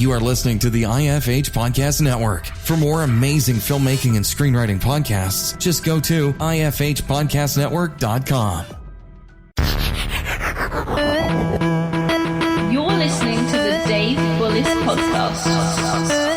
You are listening to the IFH Podcast Network. For more amazing filmmaking and screenwriting podcasts, just go to ifhpodcastnetwork.com. You're listening to the Dave Bullis Podcast.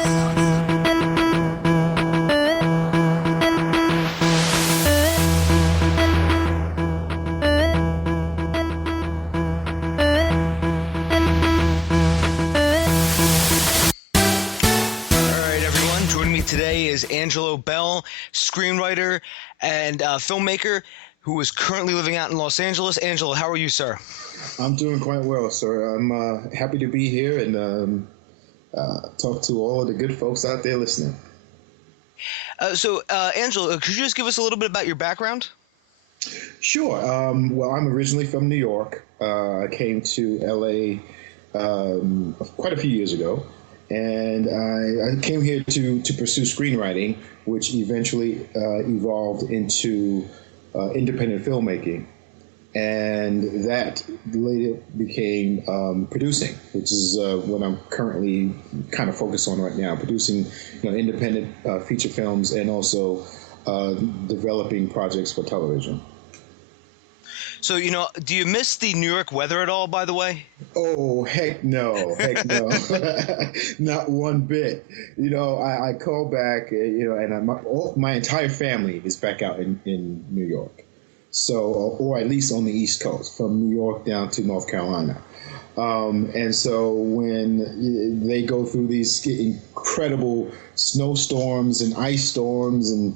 Is Angelo Bell, screenwriter and filmmaker who is currently living out in Los Angeles. Angelo, how are you, sir? I'm doing quite well, sir. I'm happy to be here and talk to all of the good folks out there listening. Angelo, could you just give us a little bit about your background? Sure. Well, I'm originally from New York. I came to LA quite a few years ago. And I came here to pursue screenwriting, which eventually evolved into independent filmmaking. And that later became producing, which is what I'm currently kind of focused on right now, producing independent feature films and also developing projects for television. So, do you miss the New York weather at all, by the way? Oh, heck no. Not one bit. I call back, and my entire family is back out in New York. So, or at least on the East Coast, from New York down to North Carolina. And so when they go through these incredible snowstorms and ice storms and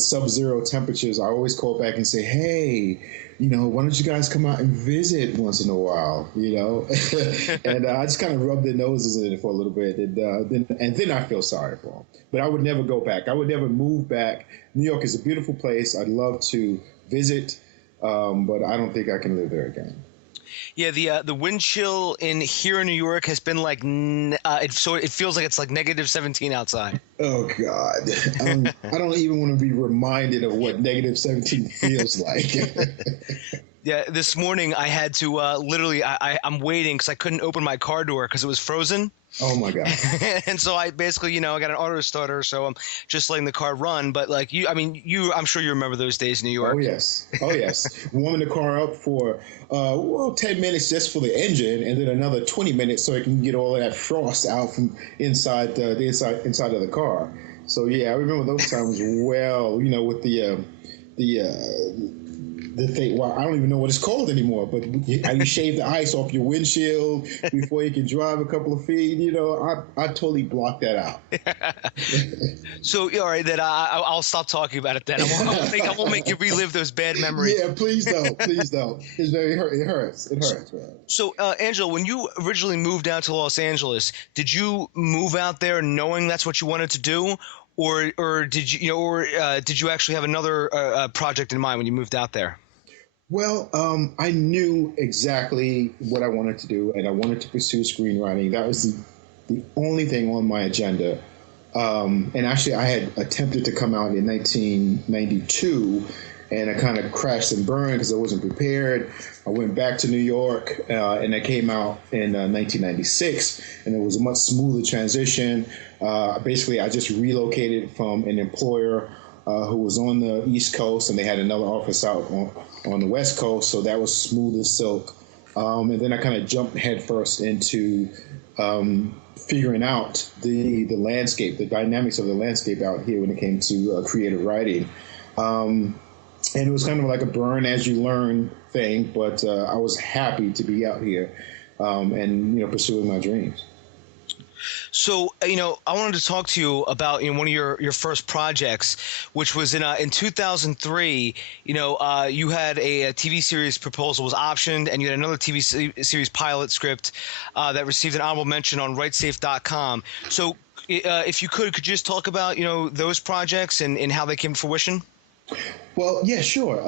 sub-zero temperatures, I always call back and say, hey, why don't you guys come out and visit once in a while, And I just kind of rub their noses in it for a little bit, and then I feel sorry for them. But I would never go back. I would never move back. New York is a beautiful place. I'd love to visit, but I don't think I can live there again. Yeah, the wind chill here in New York has been like it feels like it's like -17 outside. Oh God, I don't even want to be reminded of what -17 feels like. Yeah, this morning I had to literally I'm waiting because I couldn't open my car door because it was frozen. Oh my God! And so I basically, I got an auto starter, so I'm just letting the car run. But like I'm sure you remember those days in New York. Oh yes. Warming the car up for 10 minutes just for the engine, and then another 20 minutes so it can get all of that frost out from inside the inside of the car. So yeah, I remember those times well. With the thing, well, I don't even know what it's called anymore, but you shave the ice off your windshield before you can drive a couple of feet. I totally blocked that out. So, all right, then I'll stop talking about it then. I won't make you relive those bad memories. Yeah, please don't. Please don't. It hurts. It hurts. Right? So, Angelo, when you originally moved out to Los Angeles, did you move out there knowing that's what you wanted to do? Or did you actually have another project in mind when you moved out there? Well, I knew exactly what I wanted to do, and I wanted to pursue screenwriting. That was the only thing on my agenda. And actually, I had attempted to come out in 1992, and I kind of crashed and burned because I wasn't prepared. I went back to New York, and I came out in 1996, and it was a much smoother transition. Basically, I just relocated from an employer who was on the East Coast, and they had another office out on the West Coast, so that was smooth as silk. And then I kind of jumped headfirst into figuring out the landscape, the dynamics of the landscape out here when it came to creative writing. And it was kind of like a burn as you learn thing, but I was happy to be out here and pursuing my dreams. So, I wanted to talk to you about one of your first projects, which was in 2003. You had a TV series proposal was optioned, and you had another TV series pilot script that received an honorable mention on WriteSafe.com. So, if you could you just talk about those projects and how they came to fruition? Well, yeah, sure.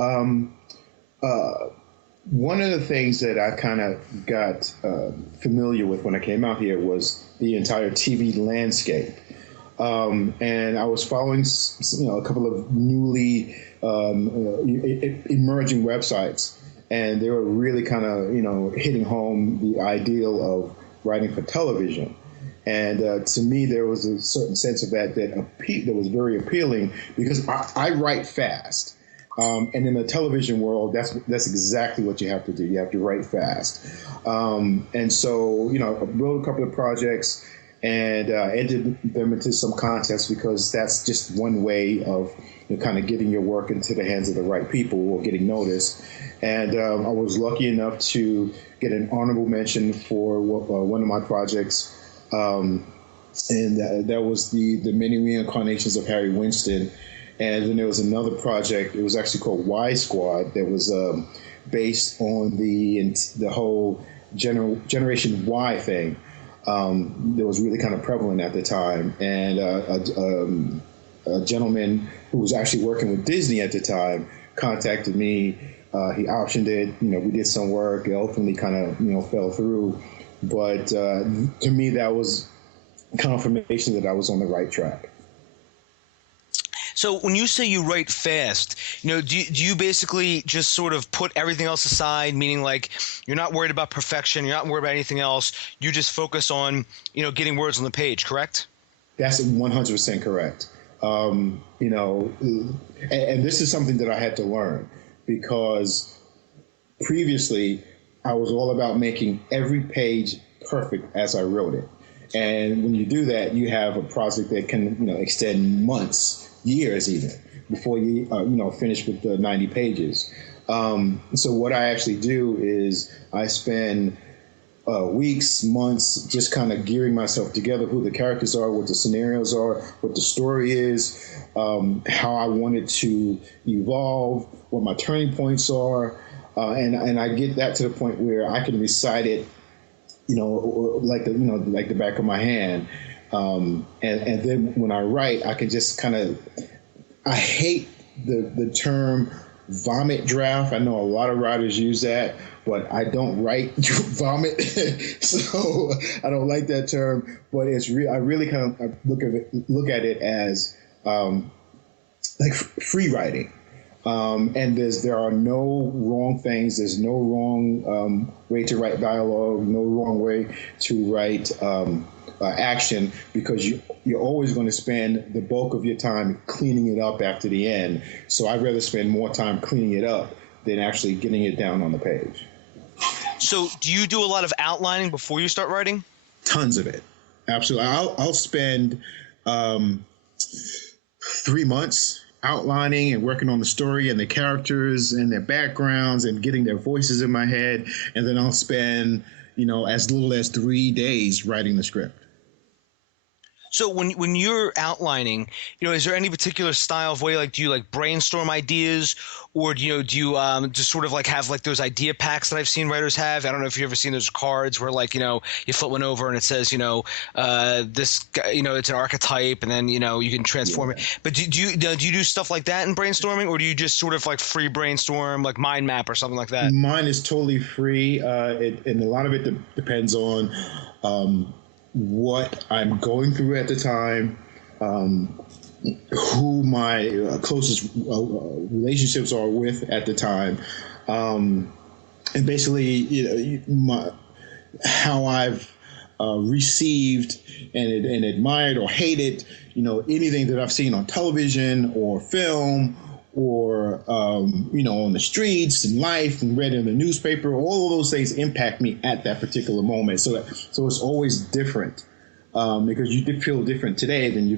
One of the things that I kind of got familiar with when I came out here was the entire TV landscape. And I was following, a couple of newly emerging websites, and they were really kind of, hitting home the ideal of writing for television. And to me, there was a certain sense of that was very appealing because I write fast. And in the television world, that's exactly what you have to do. You have to write fast. And so, I wrote a couple of projects and entered them into some contests because that's just one way of kind of getting your work into the hands of the right people or getting noticed. And I was lucky enough to get an honorable mention for one of my projects. And that was the many reincarnations of Harry Winston. And then there was another project. It was actually called Y Squad. That was based on the whole Generation Y thing. That was really kind of prevalent at the time. And a gentleman who was actually working with Disney at the time contacted me. He optioned it. We did some work. It ultimately kind of fell through. But to me, that was confirmation that I was on the right track. So when you say you write fast, do you basically just sort of put everything else aside, meaning like you're not worried about perfection, you're not worried about anything else, you just focus on, getting words on the page, correct? That's 100% correct. And this is something that I had to learn because previously I was all about making every page perfect as I wrote it. And when you do that, you have a project that can, extend months, years even, before you, finish with the 90 pages. So what I actually do is I spend weeks, months, just kind of gearing myself together, who the characters are, what the scenarios are, what the story is, how I want it to evolve, what my turning points are. And I get that to the point where I can recite it, like the back of my hand. And then when I write, I can just I hate the term vomit draft. I know a lot of writers use that, but I don't write vomit. So I don't like that term, but I really kind of look at it as like free writing. And there are no wrong things. There's no wrong way to write dialogue, no wrong way to write action, because you're always going to spend the bulk of your time cleaning it up after the end. So I'd rather spend more time cleaning it up than actually getting it down on the page. So do you do a lot of outlining before you start writing? Tons of it. Absolutely. I'll spend 3 months outlining and working on the story and the characters and their backgrounds and getting their voices in my head. And then I'll spend, as little as 3 days writing the script. So when you're outlining, is there any particular style of way, like do you like brainstorm ideas, or do you just sort of like have like those idea packs that I've seen writers have? I don't know if you've ever seen those cards where like, you flip one over and it says, this guy, it's an archetype, and then, you can transform it. But do you do stuff like that in brainstorming, or do you just sort of like free brainstorm, like mind map or something like that? Mine is totally free. And a lot of it depends on what I'm going through at the time, who my closest relationships are with at the time, and basically, how I've received and admired or hated, anything that I've seen on television or film, or on the streets and life and read in the newspaper. All of those things impact me at that particular moment. So it's always different, because you feel different today than you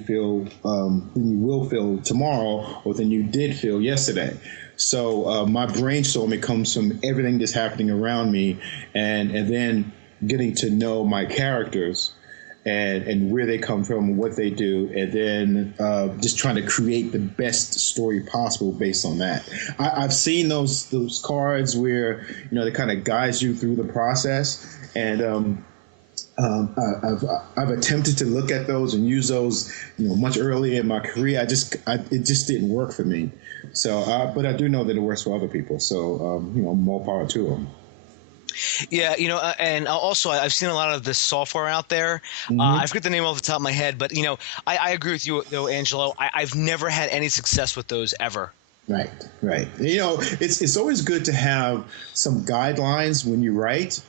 will feel tomorrow, or than you did feel yesterday. So my brainstorming comes from everything that's happening around me, and then getting to know my characters and where they come from, what they do, and then just trying to create the best story possible based on that. I've seen those cards where they kind of guide you through the process, and I've attempted to look at those and use those much earlier in my career. It just didn't work for me. So, but I do know that it works for other people. So more power to them. Yeah, and also I've seen a lot of this software out there. Mm-hmm. I forget the name off the top of my head, but I agree with you though, Angelo. I've never had any success with those ever. Right, right. It's always good to have some guidelines when you write,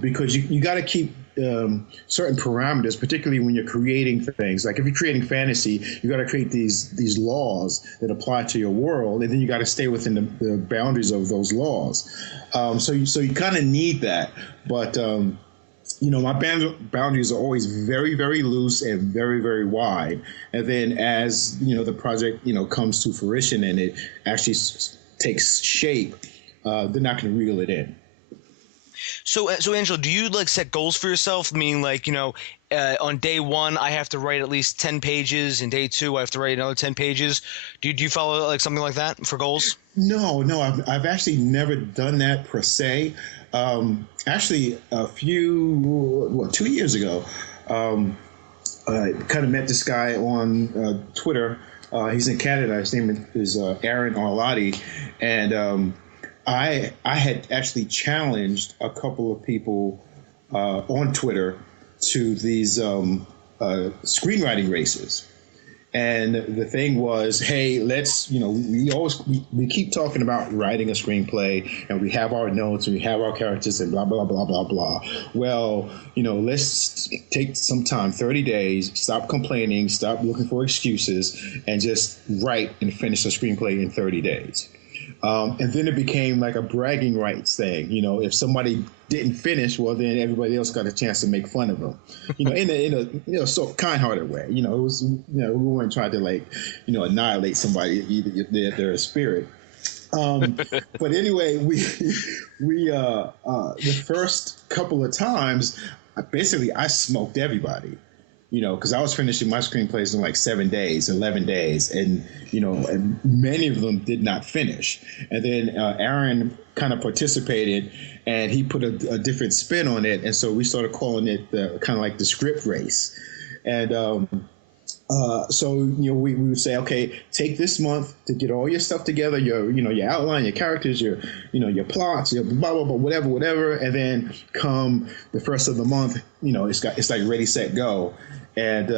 because you got to keep certain parameters, particularly when you're creating things. Like if you're creating fantasy, you got to create these laws that apply to your world, and then you got to stay within the boundaries of those laws. So you kind of need that, but. My boundaries are always very, very loose and very, very wide. And then as, the project, comes to fruition and it actually takes shape, then I can reel it in. So Angelo, do you like set goals for yourself? Meaning like, on day one, I have to write at least 10 pages. And day two, I have to write another 10 pages. Do you follow like something like that for goals? No, I've actually never done that per se. Actually, 2 years ago, I kind of met this guy on Twitter. He's in Canada. His name is Aaron Arlotti, and I had actually challenged a couple of people on Twitter to these screenwriting races. And the thing was, hey, let's, we keep talking about writing a screenplay, and we have our notes and we have our characters and blah, blah, blah, blah, blah. Well, let's take some time, 30 days, stop complaining, stop looking for excuses, and just write and finish a screenplay in 30 days. And then it became like a bragging rights thing. If somebody didn't finish, well, then everybody else got a chance to make fun of them. In a so kind-hearted way. It was we weren't trying to annihilate somebody, either their spirit. But anyway, we the first couple of times, I smoked everybody. Because I was finishing my screenplays in like 7 days, 11 days, and and many of them did not finish. And then Aaron kind of participated, and he put a different spin on it, and so we started calling it kind of like the script race. And so we would say, okay, take this month to get all your stuff together, your outline, your characters, your plots, your blah blah blah, whatever, and then come the first of the month, it's like ready, set, go. And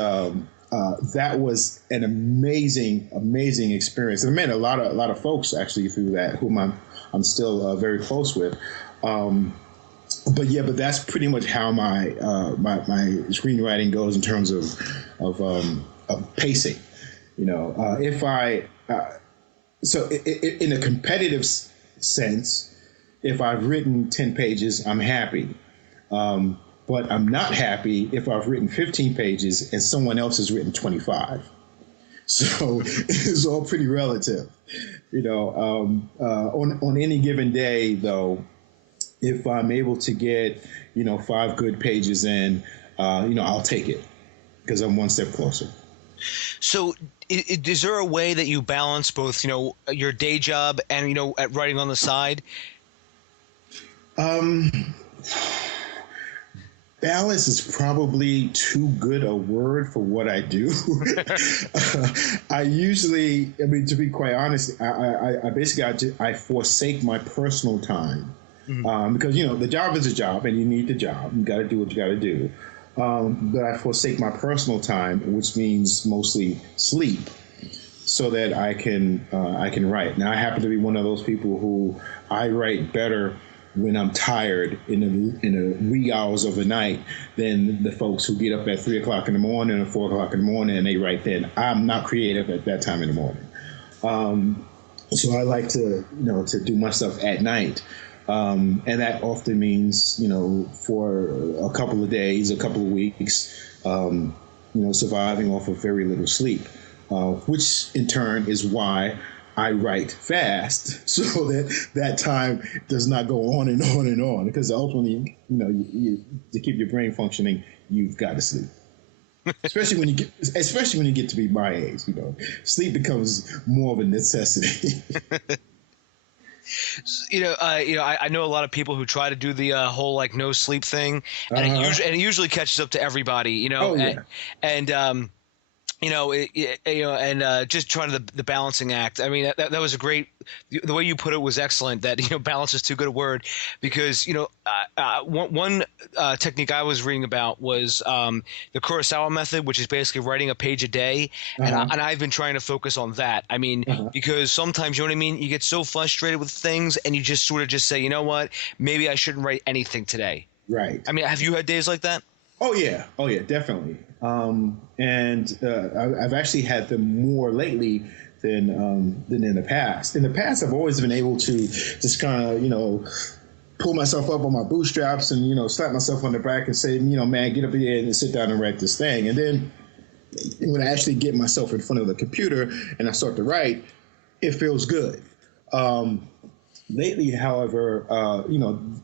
that was an amazing experience. And I met a lot of folks actually through that, whom I'm still very close with. But that's pretty much how my screenwriting goes in terms of pacing. If I so in a competitive sense, if I've written 10 pages, I'm happy. But I'm not happy if I've written 15 pages and someone else has written 25. So it's all pretty relative. On any given day, though, if I'm able to get, 5 good pages in, I'll take it because I'm one step closer. So is there a way that you balance both, your day job and, at writing on the side? Balance is probably too good a word for what I do. To be quite honest, I basically forsake my personal time. Because, the job is a job and you need the job. You got to do what you got to do. But I forsake my personal time, which means mostly sleep, so that I can write. Now, I happen to be one of those people who I write better when I'm tired in the wee hours of the night than the folks who get up at 3 o'clock in the morning or 4 o'clock in the morning and they write then. I'm not creative at that time in the morning. So I like to do my stuff at night. And that often means, for a couple of days, a couple of weeks, surviving off of very little sleep, which in turn is why I write fast so that time does not go on and on and on, because ultimately, to keep your brain functioning, you've got to sleep. Especially when you get to be my age, sleep becomes more of a necessity. I know a lot of people who try to do the whole no sleep thing, and it usually catches up to everybody. just trying the balancing act. I mean, that was a great. The way you put it was excellent. That balance is too good a word, because one technique I was reading about was the Kurosawa method, which is basically writing a page a day, and I've been trying to focus on that. I mean, because sometimes, you know what I mean, you get so frustrated with things, and you just sort of just say, you know what, maybe I shouldn't write anything today. Right. I mean, have you had days like that? Oh yeah, definitely. I've actually had them more lately than in the past. In the past, I've always been able to just kind of pull myself up on my bootstraps and slap myself on the back and say, man, get up here and sit down and write this thing. And then when I actually get myself in front of the computer and I start to write, it feels good. Lately, however,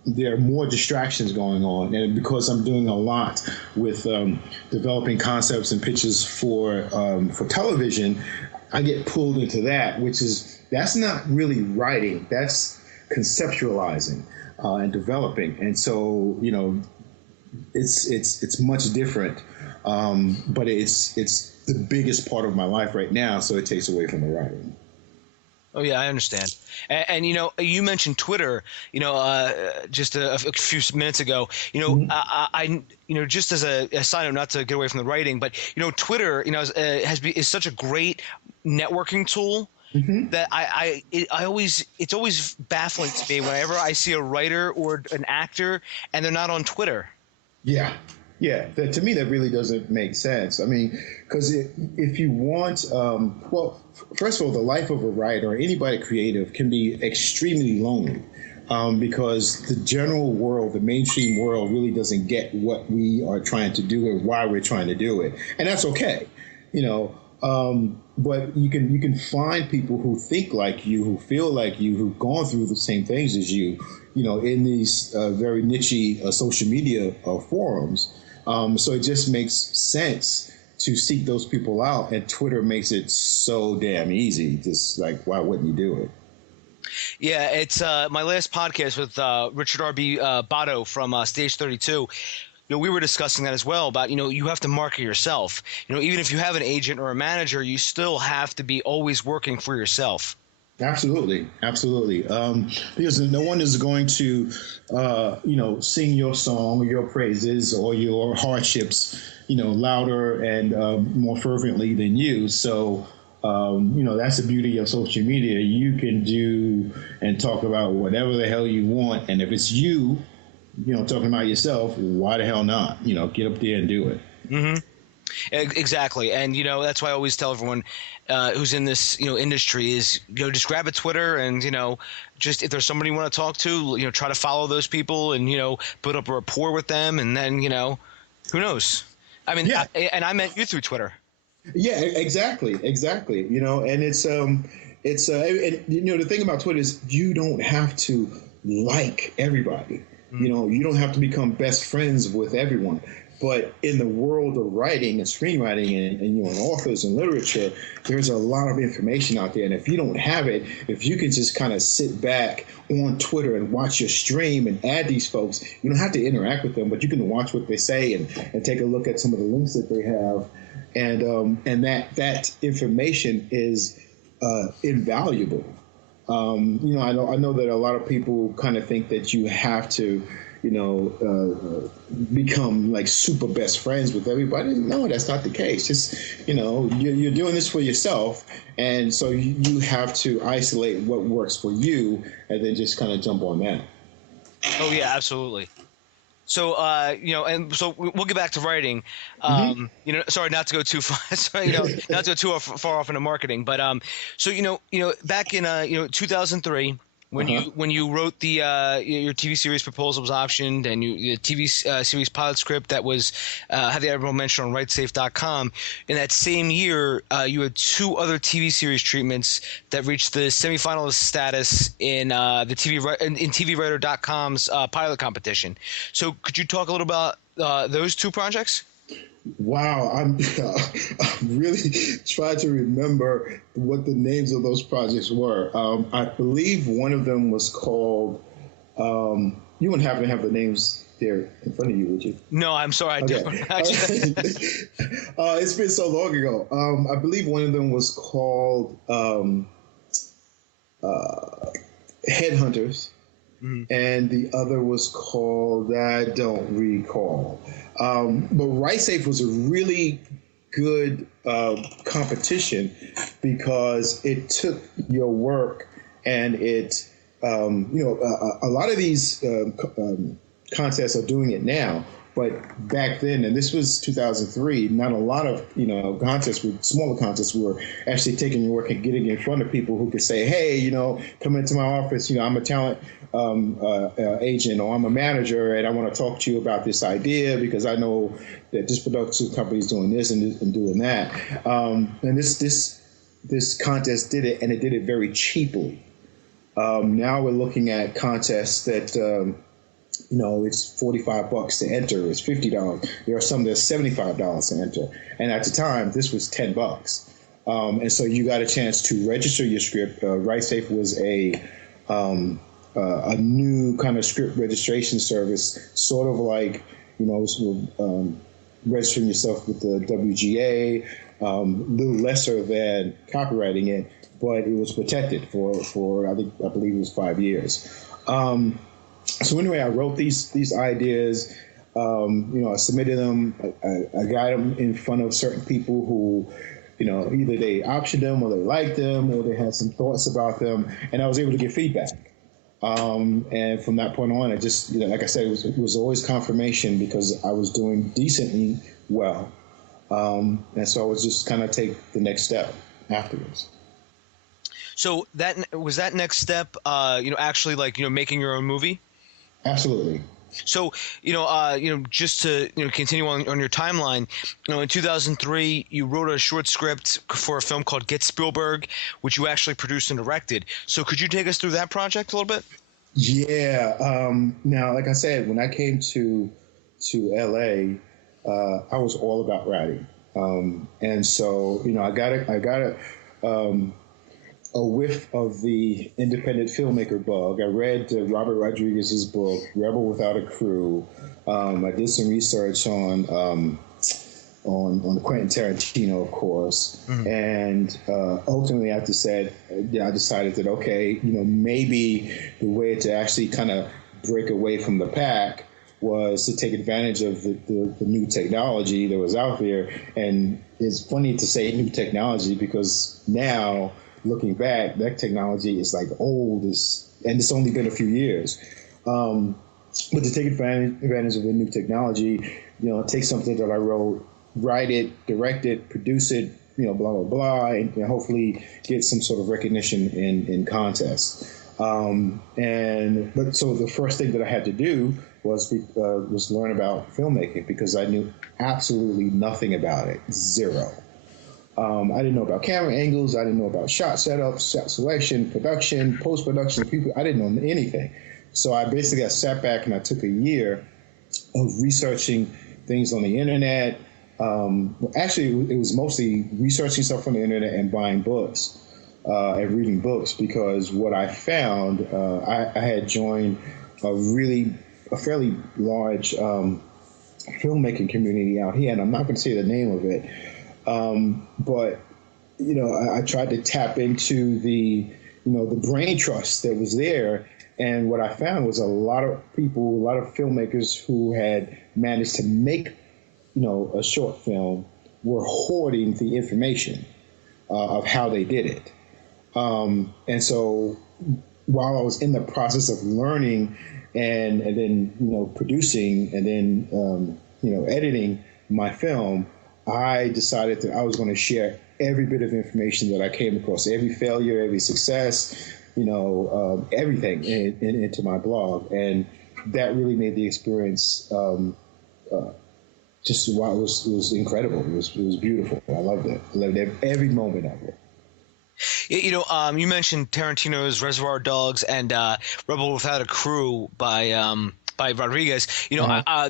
there are more distractions going on, and because I'm doing a lot with developing concepts and pitches for television, I get pulled into that, that's not really writing, that's conceptualizing and developing, and so it's much different, but it's the biggest part of my life right now, so it takes away from the writing. Oh yeah, I understand. And you mentioned Twitter, just a few minutes ago. I just as a side note, not to get away from the writing, but Twitter, is such a great networking tool. That it's always baffling to me whenever I see a writer or an actor and they're not on Twitter. Yeah. To me, that really doesn't make sense. I mean, because if you want, first of all, the life of a writer or anybody creative can be extremely lonely, because the general world, the mainstream world, really doesn't get what we are trying to do and why we're trying to do it, and that's okay, But you can find people who think like you, who feel like you, who've gone through the same things as you, in these very niche social media forums. So it just makes sense to seek those people out, and Twitter makes it so damn easy. Just like, why wouldn't you do it? Yeah, it's my last podcast with Richard R.B. Botto from Stage 32. We were discussing that as well about, you have to market yourself. Even if you have an agent or a manager, you still have to be always working for yourself. Absolutely. Because no one is going to, sing your song or your praises or your hardships, louder and more fervently than you. So, that's the beauty of social media. You can do and talk about whatever the hell you want. And if it's you, talking about yourself, why the hell not? Get up there and do it. Mm-hmm. Exactly. And, that's why I always tell everyone who's in this, industry is, just grab a Twitter and, just if there's somebody you want to talk to, try to follow those people and, put up a rapport with them. And then, who knows? I mean, yeah. I met you through Twitter. Yeah, exactly. And it's and, the thing about Twitter is you don't have to like everybody. Mm-hmm. You don't have to become best friends with everyone. But in the world of writing and screenwriting and authors and literature, there's a lot of information out there. And if you don't have it, if you can just kind of sit back on Twitter and watch your stream and add these folks, you don't have to interact with them, but you can watch what they say and take a look at some of the links that they have. And that information is invaluable. I know that a lot of people kind of think that you have to, become like super best friends with everybody. No, that's not the case. Just, you're doing this for yourself. And so you have to isolate what works for you and then just kind of jump on that. Oh, yeah, absolutely. So, and so we'll get back to writing. Sorry, not to go too far. Sorry, not to go too far off into marketing. But so back in 2003, when you wrote the your TV series proposal was optioned, and the TV series pilot script that was had the admirable mention on WriteSafe.com. In that same year, you had two other TV series treatments that reached the semifinalist status in the in TVWriter.com's pilot competition. So, could you talk a little about those two projects? Wow, I'm really trying to remember what the names of those projects were. I believe one of them was called. You wouldn't happen to have the names there in front of you, would you? No, I'm sorry, I Okay. don't. Actually, It's been so long ago. I believe one of them was called Headhunters, and the other was called, I don't recall. But Right Safe was a really good competition because it took your work and it, a lot of these contests are doing it now. But back then, and this was 2003, not a lot of, contests, smaller contests were actually taking your work and getting in front of people who could say, hey, come into my office, I'm a talent agent, or I'm a manager, and I want to talk to you about this idea because I know that this production company is doing this and doing that. And this contest did it, and it did it very cheaply. Now we're looking at contests that, it's $45 to enter. It's $50. There are some that's $75 to enter. And at the time, this was $10. And so you got a chance to register your script. WriteSafe was a new kind of script registration service, sort of like, registering yourself with the WGA, a little lesser than copywriting it, but it was protected for I believe it was 5 years. So anyway, I wrote these ideas. I submitted them. I got them in front of certain people who, either they optioned them or they liked them or they had some thoughts about them, and I was able to get feedback. And from that point on, I just, like I said, it was always confirmation because I was doing decently well. And so I was just kind of take the next step afterwards. so that was that next step, actually making your own movie. Absolutely. So, just to continue on your timeline, in 2003, you wrote a short script for a film called Get Spielberg, which you actually produced and directed. So, could you take us through that project a little bit? Yeah. Now, like I said, when I came to LA, I was all about writing, and so I got a whiff of the independent filmmaker bug. I read Robert Rodriguez's book, Rebel Without a Crew. I did some research on Quentin Tarantino, of course, and ultimately, I decided that maybe the way to actually kind of break away from the pack was to take advantage of the new technology that was out there. And it's funny to say new technology because now, looking back, that technology is like old, and it's only been a few years. But to take advantage of the new technology, take something that I wrote, write it, direct it, produce it, blah, blah, blah, and hopefully get some sort of recognition in contests. But so the first thing that I had to do was learn about filmmaking because I knew absolutely nothing about it, zero. I didn't know about camera angles. I didn't know about shot setups, shot selection, production, post-production. People, I didn't know anything. So I basically sat back and I took a year of researching things on the internet. Actually, it was mostly researching stuff on the internet and buying books and reading books because what I found, I had joined a fairly large filmmaking community out here, and I'm not going to say the name of it. But I tried to tap into the brain trust that was there. And what I found was a lot of filmmakers who had managed to make, a short film were hoarding the information of how they did it. And so while I was in the process of learning and then, producing and then, editing my film, I decided that I was going to share every bit of information that I came across, every failure, every success, everything into my blog. And that really made the experience it was incredible. It was beautiful. I loved it. I loved every moment of it. You mentioned Tarantino's Reservoir Dogs and Rebel Without a Crew by Rodriguez.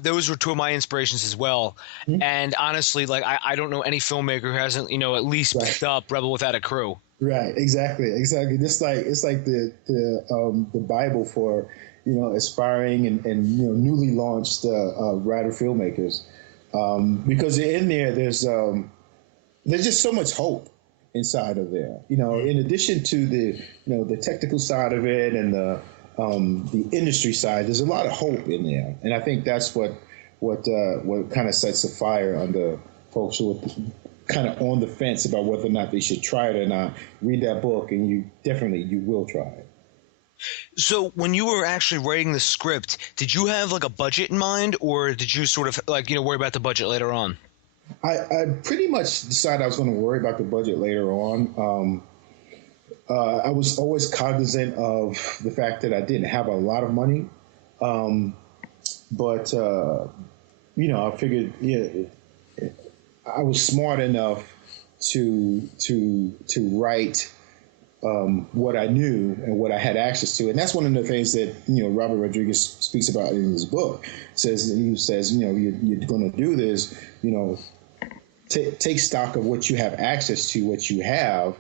Those were two of my inspirations as well. Mm-hmm. And honestly, I don't know any filmmaker who hasn't at least picked up Rebel Without a Crew. Right. Exactly. It's like the Bible for aspiring and newly launched writer filmmakers, because in there there's just so much hope inside of there. In addition to the technical side of it and the industry side, there's a lot of hope in there, and I think that's what kind of sets a fire under folks who are kind of on the fence about whether or not they should try it or not. Read that book, and you will try it. So when you were actually writing the script, did you have like a budget in mind, or did you sort of worry about the budget later on? I pretty much decided I was going to worry about the budget later on. I was always cognizant of the fact that I didn't have a lot of money, but I figured I was smart enough to write what I knew and what I had access to, and that's one of the things that Robert Rodriguez speaks about in his book. He says you're going to do this, take stock of what you have access to, what you have,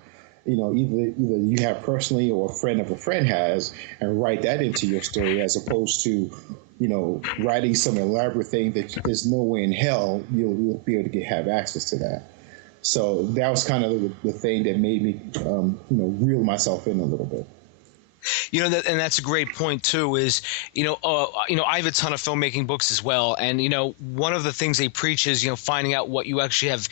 either you have personally or a friend of a friend has, and write that into your story, as opposed to writing some elaborate thing that there's no way in hell you'll be able to have access to that. So that was kind of the thing that made me, reel myself in a little bit. And that's a great point too. Is I have a ton of filmmaking books as well, and one of the things they preach is finding out what you actually have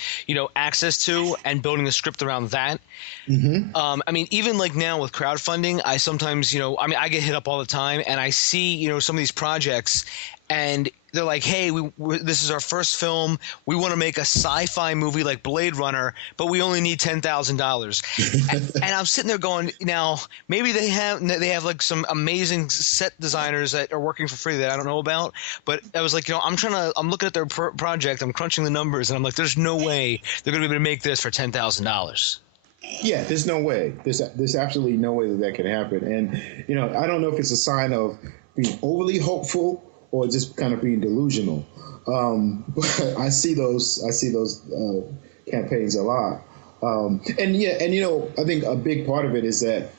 access to and building a script around that. Mm-hmm. Even like now with crowdfunding, I sometimes I get hit up all the time, and I see some of these projects, and they're like, hey, this is our first film. We want to make a sci-fi movie like Blade Runner, but we only need $10,000. and I'm sitting there going, now maybe they have like some amazing set designers that are working for free that I don't know about. But I was like, I'm looking at their project, I'm crunching the numbers, and I'm like, there's no way they're going to be able to make this for $10,000. Yeah, there's no way. There's absolutely no way that can happen. And I don't know if it's a sign of being overly hopeful or just kind of being delusional. But I see those campaigns a lot. I think a big part of it is that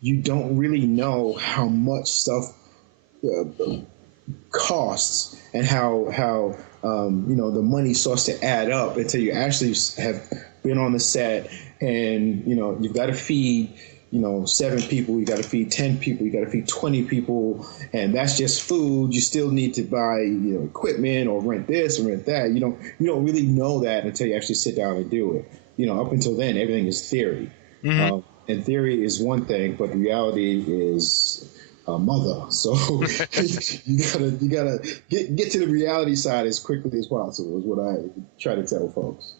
you don't really know how much stuff costs and how the money starts to add up until you actually have been on the set, and you've got to feed 7 people, you got to feed 10 people, you got to feed 20 people, and that's just food. You still need to buy, equipment or rent this or rent that. You don't really know that until you actually sit down and do it. Up until then, everything is theory. Mm-hmm. And theory is one thing, but reality is a mother. So you gotta get to the reality side as quickly as possible is what I try to tell folks.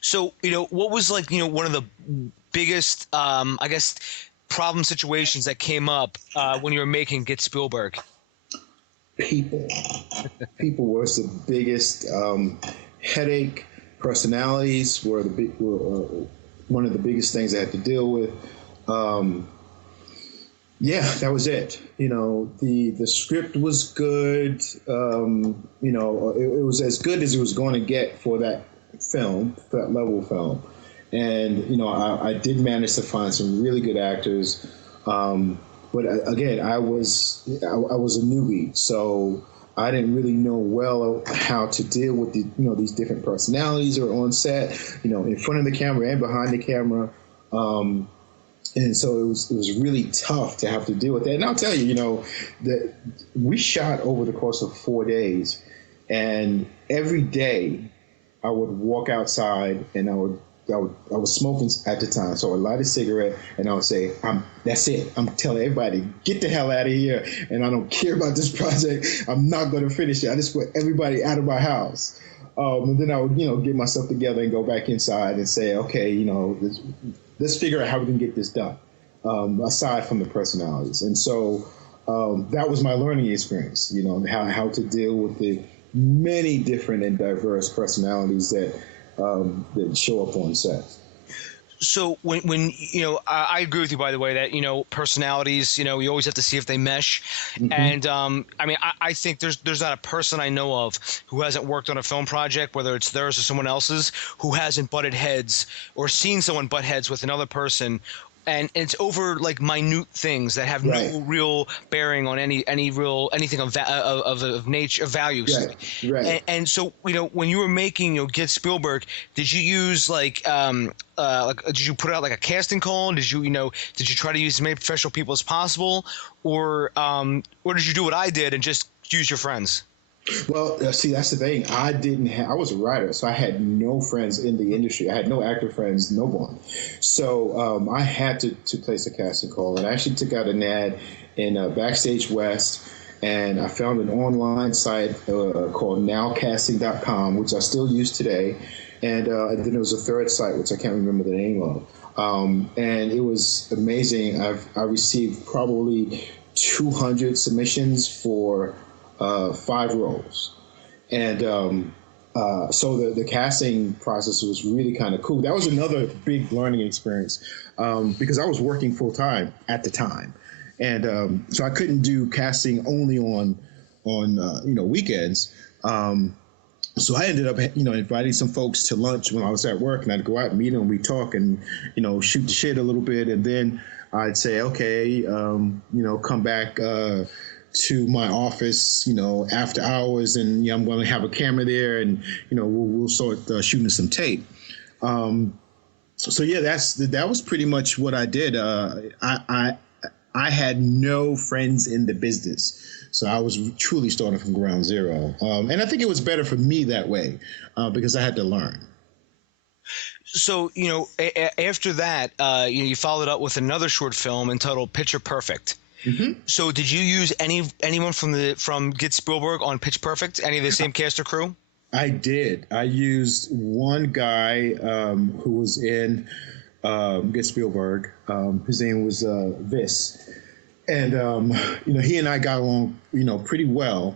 So, what was like, one of the biggest, problem situations that came up when you were making Get Spielberg? People was the biggest headache. Personalities were one of the biggest things I had to deal with. That was it. The script was good. It was as good as it was going to get for that film, that level film. And, I did manage to find some really good actors. But again, I was a newbie, so I didn't really know well how to deal with these different personalities that are on set, in front of the camera and behind the camera. And so it was really tough to have to deal with that. And I'll tell you, that we shot over the course of 4 days, and every day I would walk outside and I was smoking at the time, so I would light a cigarette and I would say, that's it. I'm telling everybody, get the hell out of here, and I don't care about this project. I'm not going to finish it. I just put everybody out of my house. And then I would, get myself together and go back inside and say, okay, let's figure out how we can get this done, aside from the personalities. And so that was my learning experience, how to deal with the many different and diverse personalities that show up on set. So when I agree with you, by the way, that personalities, you always have to see if they mesh. Mm-hmm. And I think there's not a person I know of who hasn't worked on a film project, whether it's theirs or someone else's, who hasn't butted heads or seen someone butt heads with another person. and it's over like minute things that have Right. no real bearing on anything of nature, of value. Right. And so, when you were making, Get Spielberg, did you use did you put out like a casting call? Did you try to use as many professional people as possible, or did you do what I did and just use your friends? Well, see, that's the thing. I was a writer, so I had no friends in the industry. I had no actor friends, no one. So I had to place a casting call. And I actually took out an ad in Backstage West, and I found an online site called nowcasting.com, which I still use today. And then there was a third site, which I can't remember the name of. And it was amazing. I received probably 200 submissions for 5 roles. And so the casting process was really kind of cool. That was another big learning experience because I was working full time at the time. And so I couldn't do casting only on weekends. So I ended up, inviting some folks to lunch when I was at work, and I'd go out and meet them, we talk and, shoot the shit a little bit. And then I'd say, okay, come back to my office, after hours, and I'm going to have a camera there, and we'll start shooting some tape. So yeah, that was pretty much what I did. I had no friends in the business, so I was truly starting from ground zero. And I think it was better for me that way because I had to learn. So, after that, you followed up with another short film entitled Picture Perfect. Mm-hmm. So did you use anyone from Get Spielberg on Pitch Perfect? Any of the same cast or crew? I did. I used one guy who was in Get Spielberg. His name was Vis. And, he and I got along, pretty well.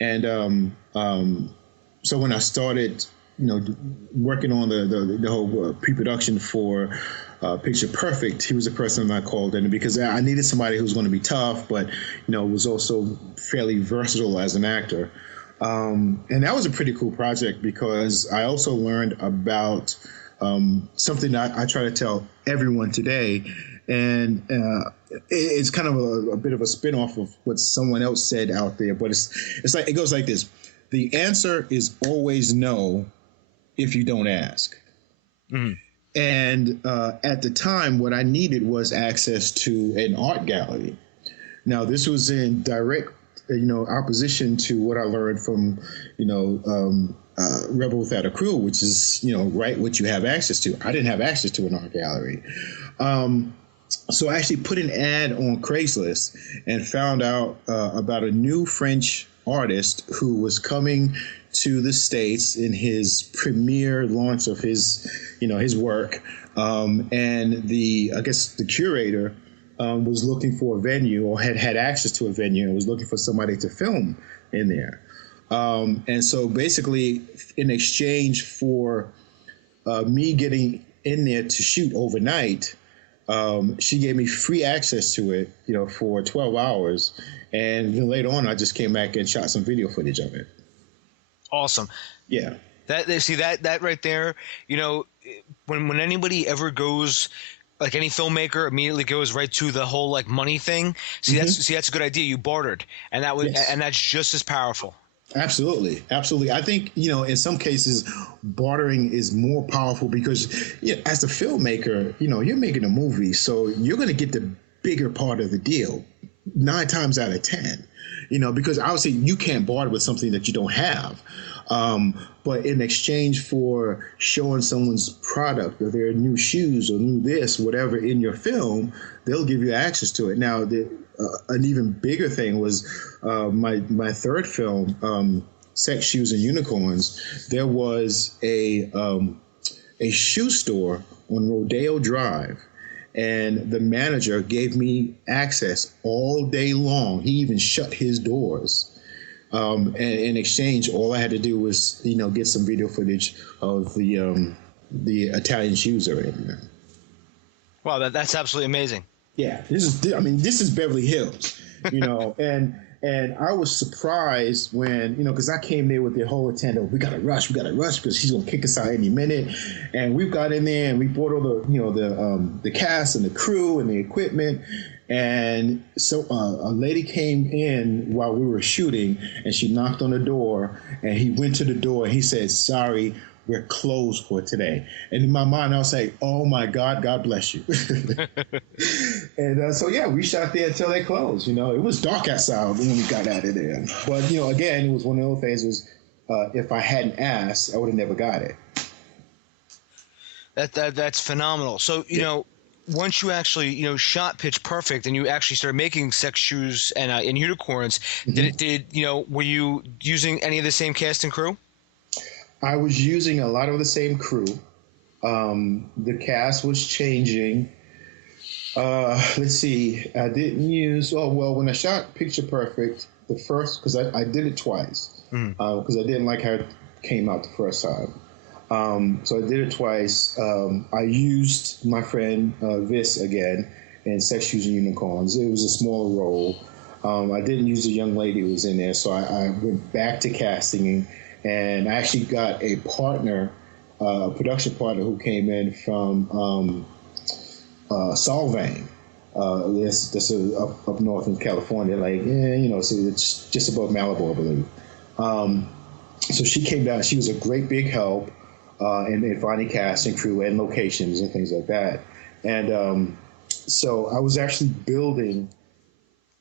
And so when I started, working on the whole pre-production for Picture Perfect, he was the person I called in because I needed somebody who was going to be tough, but was also fairly versatile as an actor. And that was a pretty cool project because I also learned about something that I try to tell everyone today, and it's kind of a bit of a spin-off of what someone else said out there, but it's like it goes like this: the answer is always no if you don't ask. Mm-hmm. And at the time, what I needed was access to an art gallery. Now, this was in direct, opposition to what I learned from, Rebel Without a Crew, which is, write what you have access to. I didn't have access to an art gallery. So I actually put an ad on Craigslist and found out about a new French artist who was coming to the States in his premiere launch of his work. And I guess the curator was looking for a venue, or had access to a venue, and was looking for somebody to film in there. And so basically, in exchange for me getting in there to shoot overnight, she gave me free access to it, for 12 hours. And then later on, I just came back and shot some video footage of it. Awesome. Yeah. That right there, when anybody ever goes, like any filmmaker immediately goes right to the whole like money thing. That's a good idea. You bartered, and that's just as powerful. Absolutely. I think, in some cases, bartering is more powerful because as a filmmaker, you're making a movie, so you're going to get the bigger part of the deal 9 times out of 10, because obviously you can't barter with something that you don't have. But in exchange for showing someone's product or their new shoes or new this, whatever in your film, they'll give you access to it. Now, an even bigger thing was my third film, Sex, Shoes, and Unicorns. There was a shoe store on Rodeo Drive, and the manager gave me access all day long. He even shut his doors. And in exchange, all I had to do was, get some video footage of the Italian shoes are in there. Wow, that's absolutely amazing. Yeah, this is Beverly Hills, and And I was surprised when, because I came there with the whole intent of we got to rush because she's going to kick us out any minute. And we got in there and we brought all the cast and the crew and the equipment. And so a lady came in while we were shooting, and she knocked on the door, and he went to the door and he said, "Sorry, we're closed for today." And in my mind, I was like, "Oh my God, God bless you." And so we shot there until they closed. It was dark outside when we got out of there. But again, it was one of those things. Was if I hadn't asked, I would have never got it. That's phenomenal. So once you actually shot Pitch Perfect and you actually started making Sex, Shoes, and Unicorns, were you using any of the same cast and crew? I was using a lot of the same crew. The cast was changing. Let's see. I didn't use. Oh well, when I shot Picture Perfect, the first, because I did it twice, because I didn't like how it came out the first time. So I did it twice. I used my friend Vis again in Sex, Shoes, and Unicorns. It was a smaller role. I didn't use the young lady who was in there, so I went back to casting, and I actually got a partner, a production partner who came in from Solvang. That's up north in California, so it's just above Malibu, I believe. So she came down. She was a great big help. And finding cast and crew and locations and things like that. And so I was actually building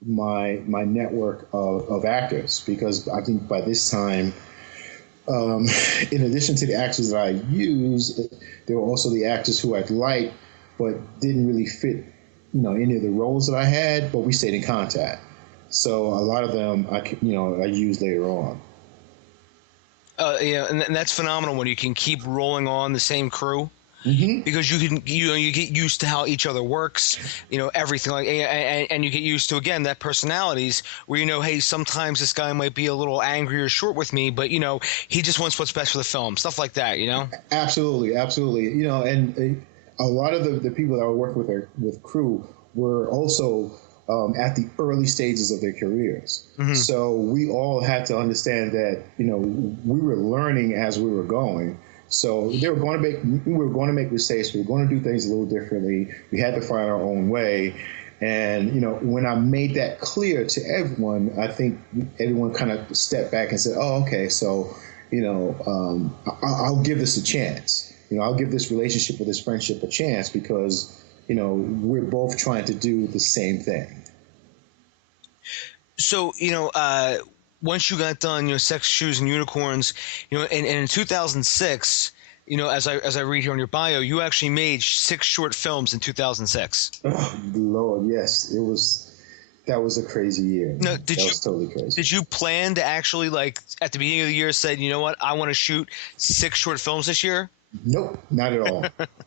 my network of actors, because I think by this time, in addition to the actors that I used, there were also the actors who I'd liked but didn't really fit, any of the roles that I had, but we stayed in contact. So a lot of them I used later on. And that's phenomenal when you can keep rolling on the same crew, because you get used to how each other works, everything and you get used to, again, that personalities where hey, sometimes this guy might be a little angry or short with me, but he just wants what's best for the film, stuff like that. Absolutely, and a lot of the people that I work with crew were also at the early stages of their careers. So we all had to understand that, we were learning as we were going. So we were going to make mistakes. We were going to do things a little differently. We had to find our own way. And, when I made that clear to everyone, I think everyone kind of stepped back and said, "Oh, okay. So, I'll give this a chance. I'll give this relationship or this friendship a chance, because we're both trying to do the same thing." So, once you got done, Sex, Shoes, and Unicorns, and in 2006, as I read here on your bio, you actually made 6 short films in 2006. Oh, Lord, yes. That was a crazy year. No, that was totally crazy. Did you plan to actually, at the beginning of the year, said, "You know what, I want to shoot 6 short films this year"? Nope, not at all.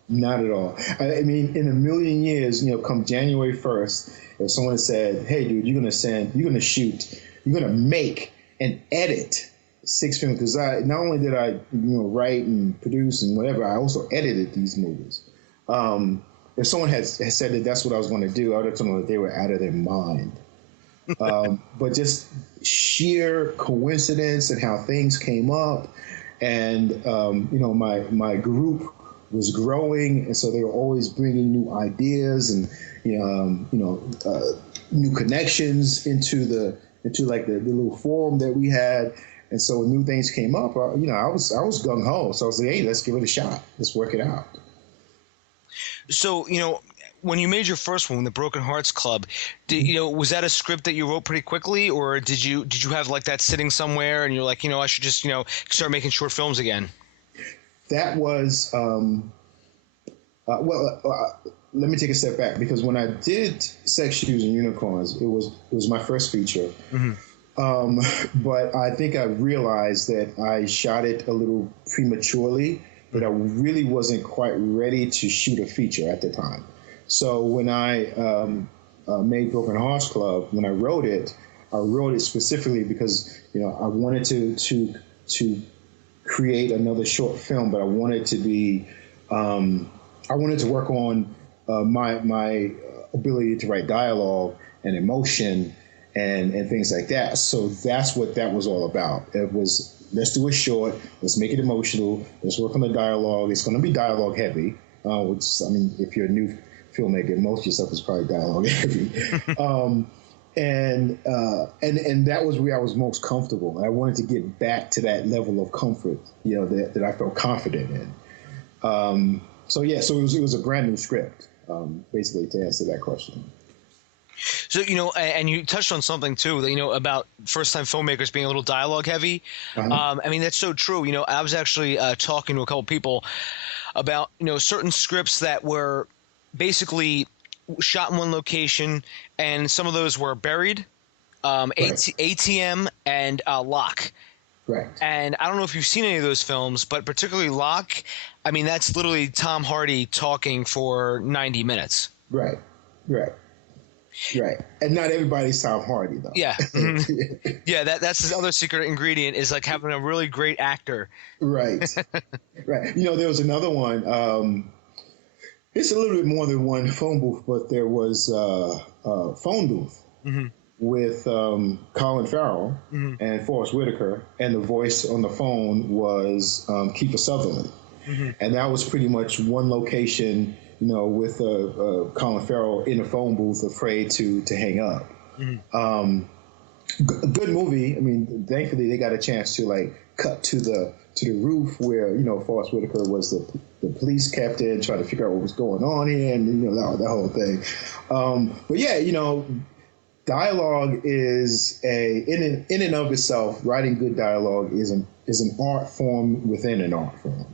Not at all. I mean, in a million years, come January 1st, if someone said, "Hey, dude, you're going to shoot, you're going to make and edit 6 films," because not only did I, write and produce and whatever, I also edited these movies. If someone had said that that's what I was going to do, I would have told them that they were out of their mind. But just sheer coincidence and how things came up. And, my group was growing, and so they were always bringing new ideas and, new connections into the little forum that we had. And so when new things came up, I was gung ho. So I was like, "Hey, let's give it a shot. Let's work it out." So, when you made your first one, the Broken Hearts Club, was that a script that you wrote pretty quickly, or did you have that sitting somewhere and you're like, I should just, start making short films again? That was, let me take a step back, because when I did Sex, Shoes, and Unicorns, it was my first feature. But I think I realized that I shot it a little prematurely, but I really wasn't quite ready to shoot a feature at the time. So when I made Broken Hearts Club, when I wrote it specifically because I wanted to create another short film, but I wanted to be I wanted to work on my ability to write dialogue and emotion and things like that. So that's what that was all about. It was, let's do a short, let's make it emotional, let's work on the dialogue. It's going to be dialogue heavy, which, I mean, if you're a new filmmaker, most of your stuff is probably dialogue heavy. And that was where I was most comfortable. And I wanted to get back to that level of comfort, that I felt confident in. So it was a brand new script, basically, to answer that question. So, and you touched on something too, that, about first-time filmmakers being a little dialogue heavy. Uh-huh. I mean, that's so true. I was actually talking to a couple people about, certain scripts that were basically shot in one location, and some of those were buried, Right. ATM and Lock. Right. And I don't know if you've seen any of those films, but particularly Lock, I mean, that's literally Tom Hardy talking for 90 minutes. Right. And not everybody's Tom Hardy, though. Yeah. Mm-hmm. Yeah, that's the other secret ingredient, is like having a really great actor. Right. Right. There was another one. It's a little bit more than one phone booth, but there was a phone booth with Colin Farrell and Forrest Whitaker, and the voice on the phone was Kiefer Sutherland. And that was pretty much one location, with Colin Farrell in a phone booth, afraid to hang up. Good movie. I mean, thankfully they got a chance to cut to the roof where Forrest Whitaker was the police captain trying to figure out what was going on here, and that whole thing. But yeah, dialogue is in and of itself. Writing good dialogue is an art form within an art form.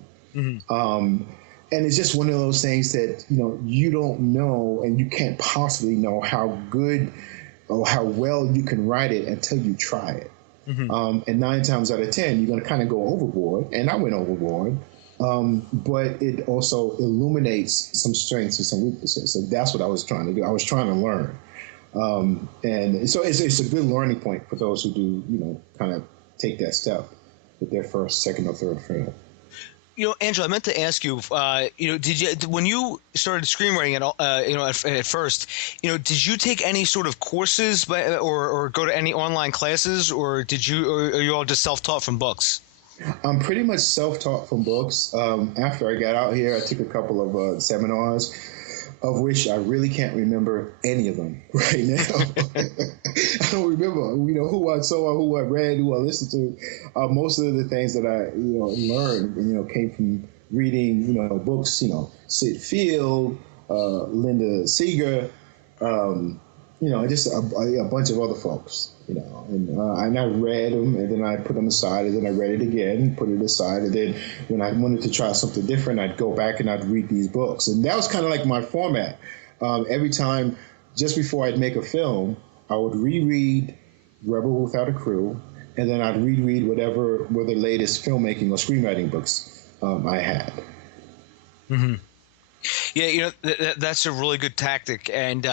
And it's just one of those things that you don't know, and you can't possibly know how good or how well you can write it until you try it. And 9 times out of 10, you're going to kind of go overboard, and I went overboard. But it also illuminates some strengths and some weaknesses. So that's what I was trying to do. I was trying to learn. And so it's a good learning point for those who do, kind of take that step with their first, second, or third film. Angelo, I meant to ask you, did you, when you started screenwriting at first, did you take any sort of courses or go to any online classes, or are you all just self-taught from books? I'm pretty much self-taught from books. After I got out here, I took a couple of seminars, of which I really can't remember any of them right now. I don't remember, who I saw, who I read, who I listened to. Most of the things that I, learned, came from reading, books, Sid Field, Linda Seeger, just a bunch of other folks, and I read them, and then I put them aside, and then I read it again, put it aside, and then when I wanted to try something different, I'd go back and I'd read these books. And that was kind of like my format. Every time, just before I'd make a film, I would reread Rebel Without a Crew, and then I'd reread whatever were the latest filmmaking or screenwriting books I had. Yeah, that's a really good tactic. And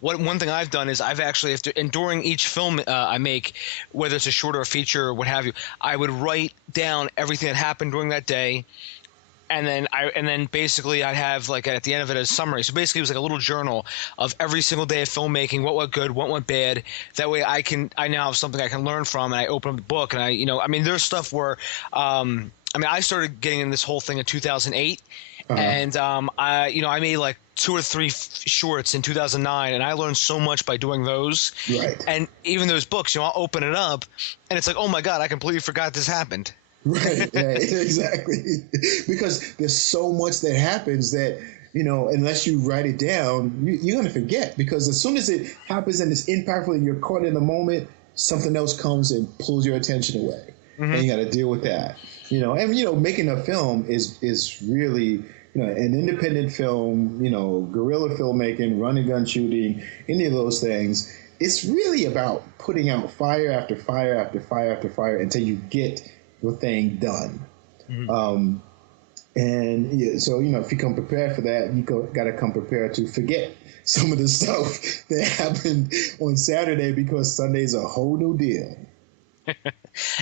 one thing I've done is I've actually, and during each film I make, whether it's a short or a feature or what have you, I would write down everything that happened during that day. And then basically I'd have at the end of it a summary. So basically it was like a little journal of every single day of filmmaking, what went good, what went bad. That way I now have something I can learn from, and I open up the book and there's stuff where I started getting in this whole thing in 2008. And I made 2 or 3 shorts in 2009, and I learned so much by doing those. Right. And even those books, I'll open it up, and it's like, oh my God, I completely forgot this happened. Right. Yeah, exactly. Because there's so much that happens that unless you write it down, you're going to forget. Because as soon as it happens and it's impactful and you're caught in the moment, something else comes and pulls your attention away, and you got to deal with that. And making a film is really. An independent film, guerrilla filmmaking, run and gun shooting, any of those things. It's really about putting out fire after fire after fire after fire until you get the thing done. So if you come prepared for that, you got to come prepared to forget some of the stuff that happened on Saturday, because Sunday's a whole new deal.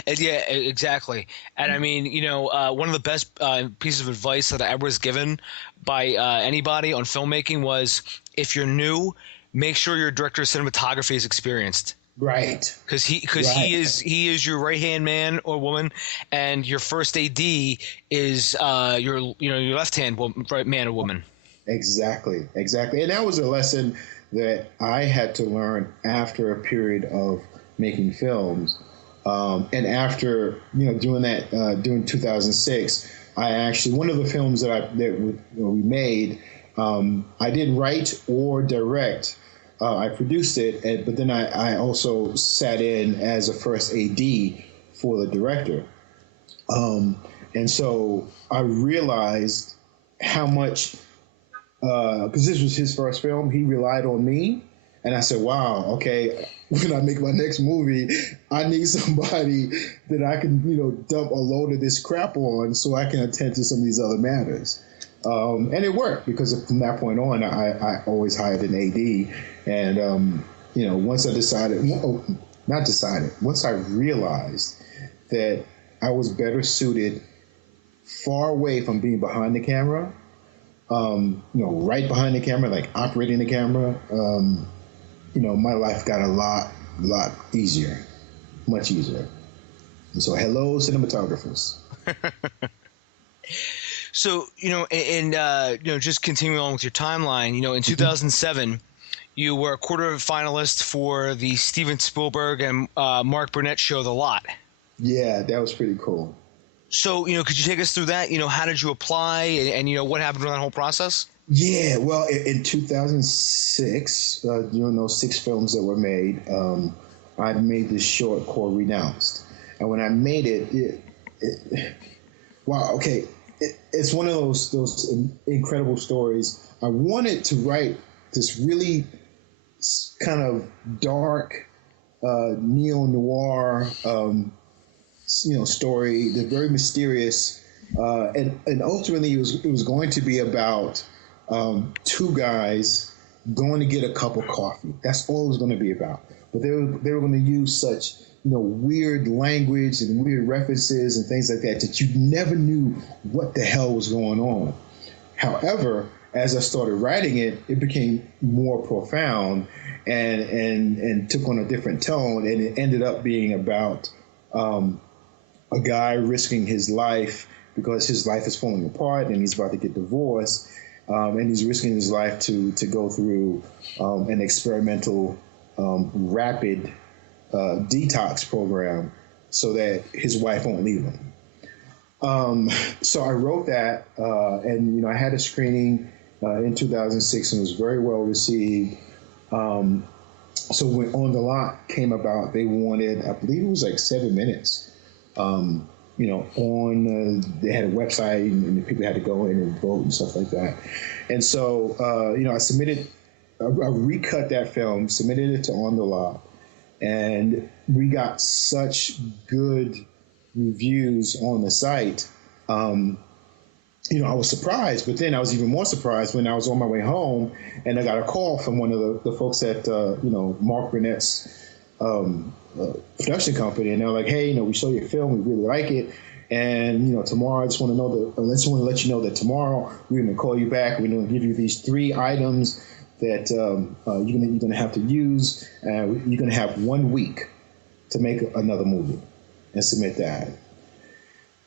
Yeah, exactly. And I mean, one of the best pieces of advice that I was given by anybody on filmmaking was, if you're new, make sure your director of cinematography is experienced. Right. He is your right hand man or woman, and your first AD is your left hand right man or woman. Exactly. And that was a lesson that I had to learn after a period of making films. And after, doing that, during 2006, I actually, one of the films that we made, I didn't write or direct. I produced it, but then I also sat in as a first AD for the director. And so I realized how much, because this was his first film, he relied on me. And I said, wow, okay, when I make my next movie, I need somebody that I can, dump a load of this crap on so I can attend to some of these other matters. And it worked, because from that point on, I always hired an AD. And, once once I realized that I was better suited far away from being behind the camera, right behind the camera, like operating the camera, my life got a lot easier, much easier. And so, hello, cinematographers. So, just continuing on with your timeline, in 2007, you were a quarter finalist for the Steven Spielberg and Mark Burnett show, The Lot. Yeah, that was pretty cool. So, could you take us through that? How did you apply, and what happened during that whole process? Yeah, well, in 2006, during those 6 films that were made, I made this short called Renounced. And when I made it, wow, okay, it's one of those incredible stories. I wanted to write this really kind of dark, neo-noir, story, the very mysterious, and ultimately it was going to be about 2 guys going to get a cup of coffee. That's all it was going to be about. But they were going to use such weird language and weird references and things like that you never knew what the hell was going on. However, as I started writing it, it became more profound and took on a different tone, and it ended up being about a guy risking his life because his life is falling apart and he's about to get divorced, and he's risking his life to go through an experimental rapid detox program so that his wife won't leave him. So I wrote that, and I had a screening in 2006 and was very well received. So when On the Lot came about, they wanted, I believe it was like 7 minutes. They had a website and people had to go in and vote and stuff like that. And so, I submitted, I recut that film, submitted it to On the Lot, and we got such good reviews on the site. I was surprised, but then I was even more surprised when I was on my way home and I got a call from one of the folks at, Mark Burnett's production company, and they're like, hey, we saw your film, we really like it, and tomorrow I just want to let you know that tomorrow we're going to call you back. We're going to give you these 3 items that you're going to have to use. You're going to have 1 week to make another movie and submit that.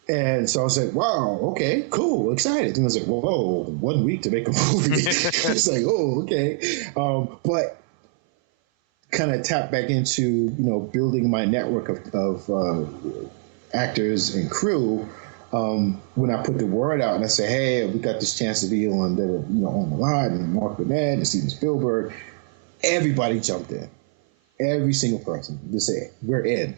And so I was like, wow, okay, cool, excited. And I was like, whoa, 1 week to make a movie. It's like, oh, okay. But kind of tap back into, building my network of actors and crew. When I put the word out and I say, hey, we got this chance to be on On the Lot, and Mark Burnett and Steven Spielberg, everybody jumped in. Every single person just said, we're in.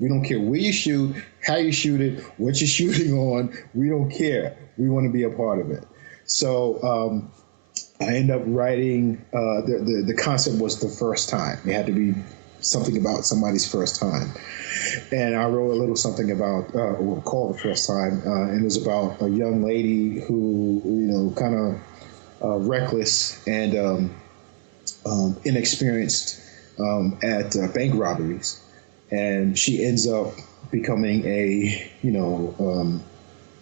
We don't care where you shoot, how you shoot it, what you're shooting on. We don't care. We want to be a part of it. So I ended up writing, the concept was the first time. It had to be something about somebody's first time. And I wrote a little something about, called The First Time, and it was about a young lady who, kind of reckless and inexperienced at bank robberies. And she ends up becoming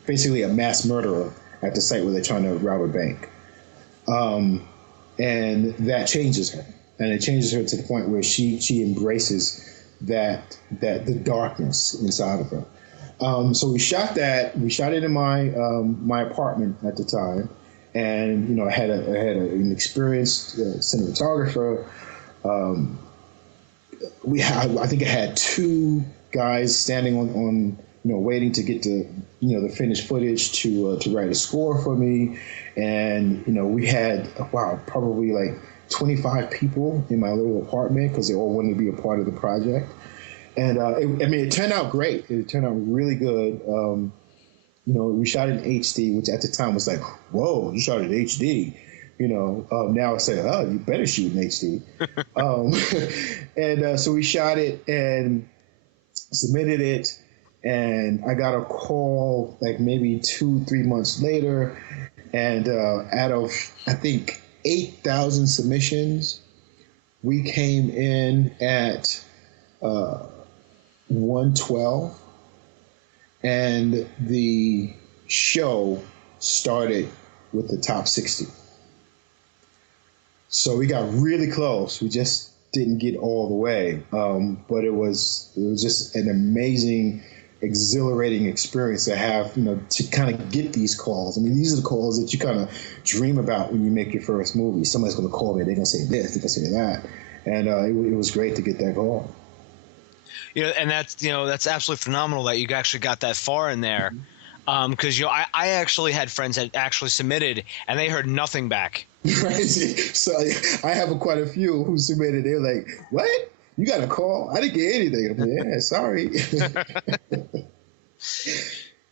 basically a mass murderer at the site where they're trying to rob a bank. And that changes her. and it changes her to the point where she embraces that the darkness inside of her. So we shot that. We shot it in my apartment at the time, and I had an experienced cinematographer. I think I had two guys standing on waiting to get the the finished footage to write a score for me, and we had probably like 25 people in my little apartment because they all wanted to be a part of the project. And it turned out great. It turned out really good. We shot in HD, which at the time was like, whoa, you shot in HD. Now I say, oh, you better shoot in HD. And so we shot it and submitted it. And I got a call like maybe 2-3 months later. And out of, I think, 8,000 submissions, we came in at 112, and the show started with the top 60. So we got really close. We just didn't get all the way, but it was just an amazing, exhilarating experience to have, to kind of get these calls. I mean, these are the calls that you kind of dream about when you make your first movie. Somebody's going to call me. They're going to say this. They're going to say that. And it was great to get that call. And that's absolutely phenomenal that you actually got that far in there. Because I actually had friends that actually submitted and they heard nothing back. Right. So I have quite a few who submitted. They're like, "What? You got a call? I didn't get anything." I'm like, "Yeah, sorry."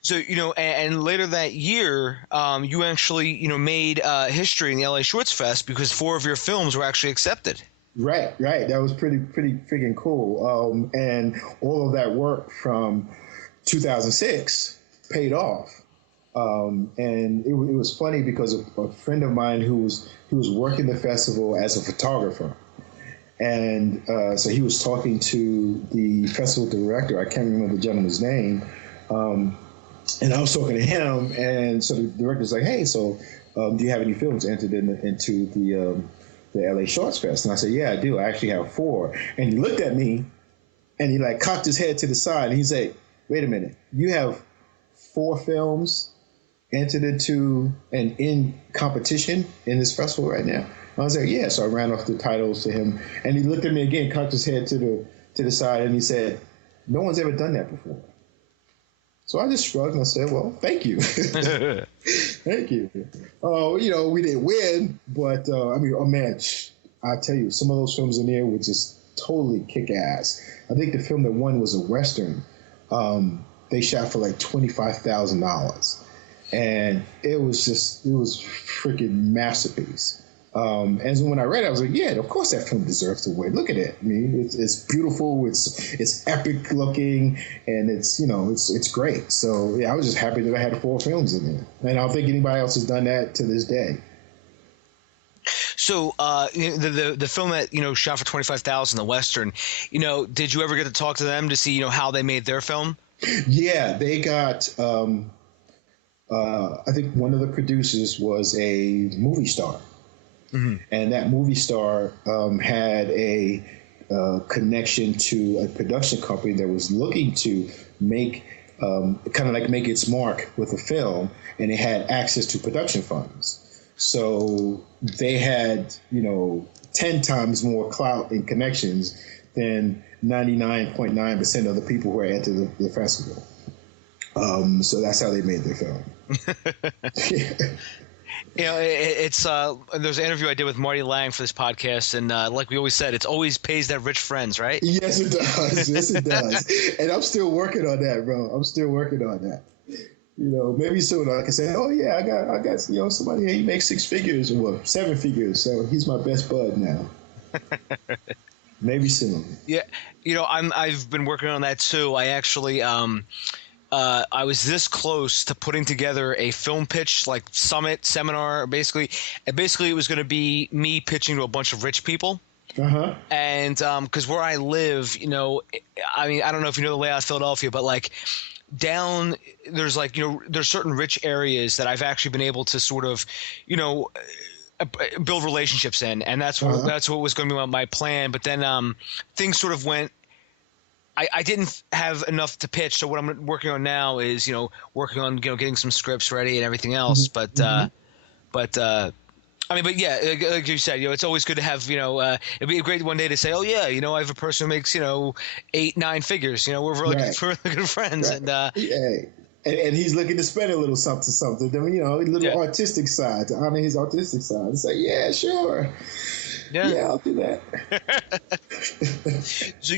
So and later that year, you actually made history in the LA Shorts Fest because 4 of your films were actually accepted. Right. That was pretty freaking cool. And all of that work from 2006 paid off. And it was funny because a friend of mine who was working the festival as a photographer, and so he was talking to the festival director. I can't remember the gentleman's name, and I was talking to him, and so the director's like, "Hey, so do you have any films entered into the LA Shorts Fest?" And I said, "Yeah, I do. I actually have 4." And he looked at me, and he like cocked his head to the side, and he said, "Wait a minute, you have 4 films entered into and in competition in this festival right now?" I was like, "Yeah." So I ran off the titles to him, and he looked at me again, cocked his head to the side, and he said, "No one's ever done that before." So I just shrugged and I said, "Well, thank you." Thank you. We didn't win, but man, I tell you, some of those films in there were just totally kick ass. I think the film that won was a Western. They shot for like $25,000. And it was freaking masterpiece. And so when I read it, I was like, yeah, of course that film deserves to win. Look at it. I mean, it's beautiful. It's epic looking, and it's great. So yeah, I was just happy that I had 4 films in there, and I don't think anybody else has done that to this day. So the film that shot for $25,000, the Western, did you ever get to talk to them to see how they made their film? Yeah, they got. I think one of the producers was a movie star. Mm-hmm. And that movie star had a connection to a production company that was looking to make make its mark with a film, and it had access to production funds. So they had 10 times more clout and connections than 99.9% of the people who entered the festival. So that's how they made their film. It's there's an interview I did with Marty Lang for this podcast, and like we always said, it's always pays that rich friends, right? Yes, it does. Yes, it does. And I'm still working on that, bro. I'm still working on that. Maybe soon I can say, oh yeah, I got somebody here, he makes 6 figures or 7 figures, so he's my best bud now. Maybe soon. Yeah, I've been working on that too. I actually I was this close to putting together a film pitch, like seminar, basically. And basically, it was going to be me pitching to a bunch of rich people. Uh-huh. And because where I live, I don't know if you know the layout of Philadelphia, but like there's certain rich areas that I've actually been able to sort of, build relationships in, and that's what was going to be my plan. But then things sort of went. I didn't have enough to pitch, so what I'm working on now is working on getting some scripts ready and everything else. Mm-hmm. But I mean, but yeah, like you said, it's always good to have, it'd be great one day to say, oh yeah, I have a person who makes, 8-9 figures, we're really Right. we're really good friends, Right. and Yeah. And he's looking to spend a little something. I mean, a little Yeah. artistic side, to honor his artistic side. It's like, yeah, sure. yeah. Yeah, I'll do that. So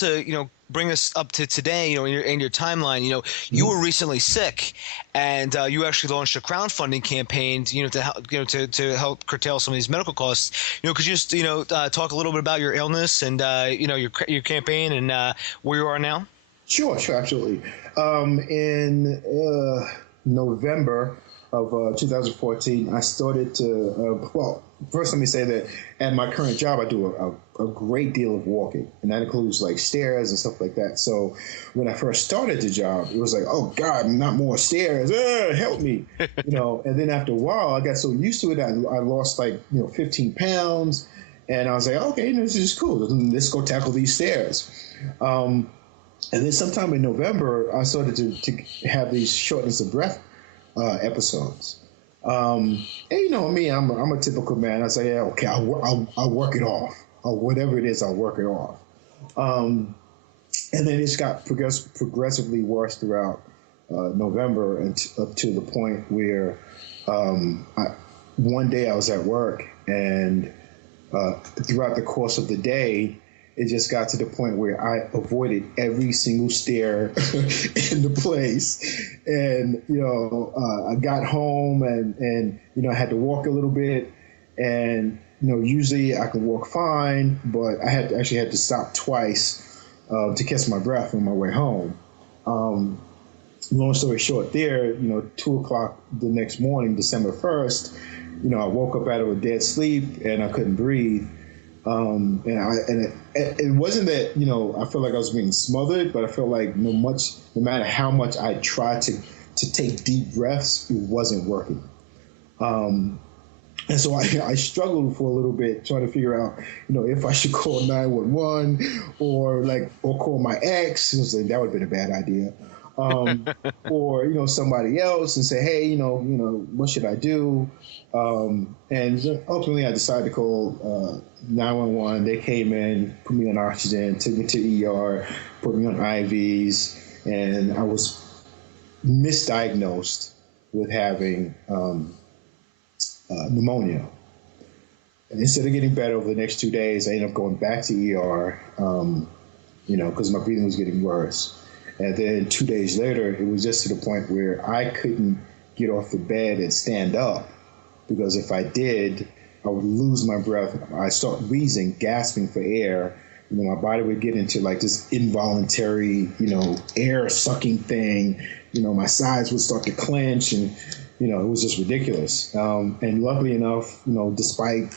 to bring us up to today, in your timeline, you were recently sick, and you actually launched a crowdfunding campaign, to help, to help curtail some of these medical costs. Could you just talk a little bit about your illness and your campaign and where you are now? Sure, absolutely. In November of 2014, I started to, first let me say that at my current job, I do a great deal of walking, and that includes like stairs and stuff like that. So when I first started the job, it was like, oh God, not more stairs, help me, and then after a while, I got so used to it, I lost 15 pounds, and I was like, okay, this is cool. Let's go tackle these stairs. And then sometime in November, I started to have these shortness of breath episodes. And me, I'm a typical man. I say, yeah, okay, I'll work it off, or whatever it is, I'll work it off. And then it's got progressively worse throughout November and up to the point where one day I was at work, and throughout the course of the day, it just got to the point where I avoided every single stair in the place. And, I got home and I had to walk a little bit, and, usually I can walk fine, but I had to stop twice to catch my breath on my way home. Long story short there, 2:00 the next morning, December 1st, I woke up out of a dead sleep and I couldn't breathe. It wasn't that, I felt like I was being smothered, but I felt like no matter how much I tried to take deep breaths, it wasn't working. And so I struggled for a little bit trying to figure out, if I should call 911 or call my ex. That would have been a bad idea. Or somebody else and say, hey, what should I do? And ultimately I decided to call 911. They came in, put me on oxygen, took me to ER, put me on IVs, and I was misdiagnosed with having pneumonia. And instead of getting better over the next 2 days, I ended up going back to ER, because my breathing was getting worse. And then 2 days later, it was just to the point where I couldn't get off the bed and stand up, because if I did, I would lose my breath. I start wheezing, gasping for air. My body would get into this involuntary, air sucking thing. My sides would start to clench, and it was just ridiculous. And luckily enough, despite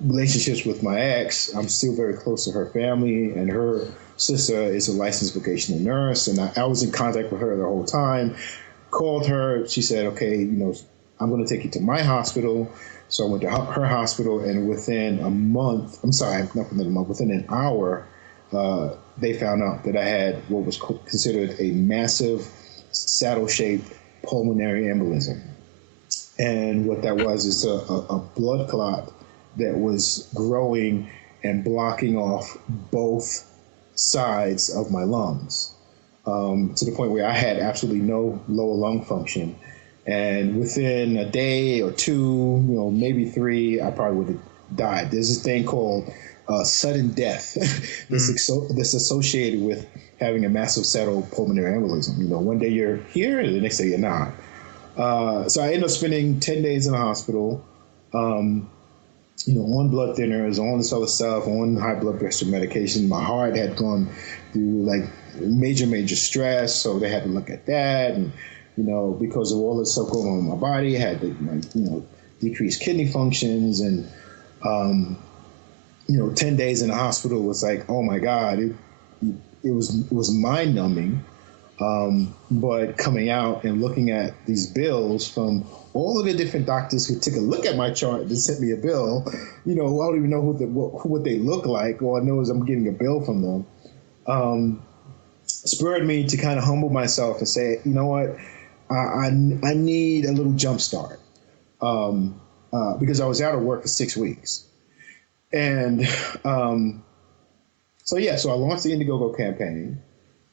relationships with my ex, I'm still very close to her family, and her sister is a licensed vocational nurse, and I was in contact with her the whole time. Called her, she said, okay, I'm going to take you to my hospital. So I went to her hospital, and within an hour, they found out that I had what was considered a massive saddle-shaped pulmonary embolism. And what that was is a blood clot that was growing and blocking off both sides of my lungs, to the point where I had absolutely no lower lung function. And within a day or two, maybe 3, I probably would have died. There's this thing called sudden death that's associated with having a massive saddle pulmonary embolism. One day you're here, and the next day you're not. So I ended up spending 10 days in the hospital, on blood thinners, on this other stuff, on high blood pressure medication. My heart had gone through major stress, so they had to look at that. And, because of all this stuff going on in my body, I had to, decrease kidney functions. And, 10 days in the hospital was like, oh my God, it was mind numbing. But coming out and looking at these bills from all of the different doctors who took a look at my chart and sent me a bill, I don't even know what they look like. All I know is I'm getting a bill from them. Spurred me to kind of humble myself and say, you know what, I need a little jump start, because I was out of work for 6 weeks. And so I launched the Indiegogo campaign.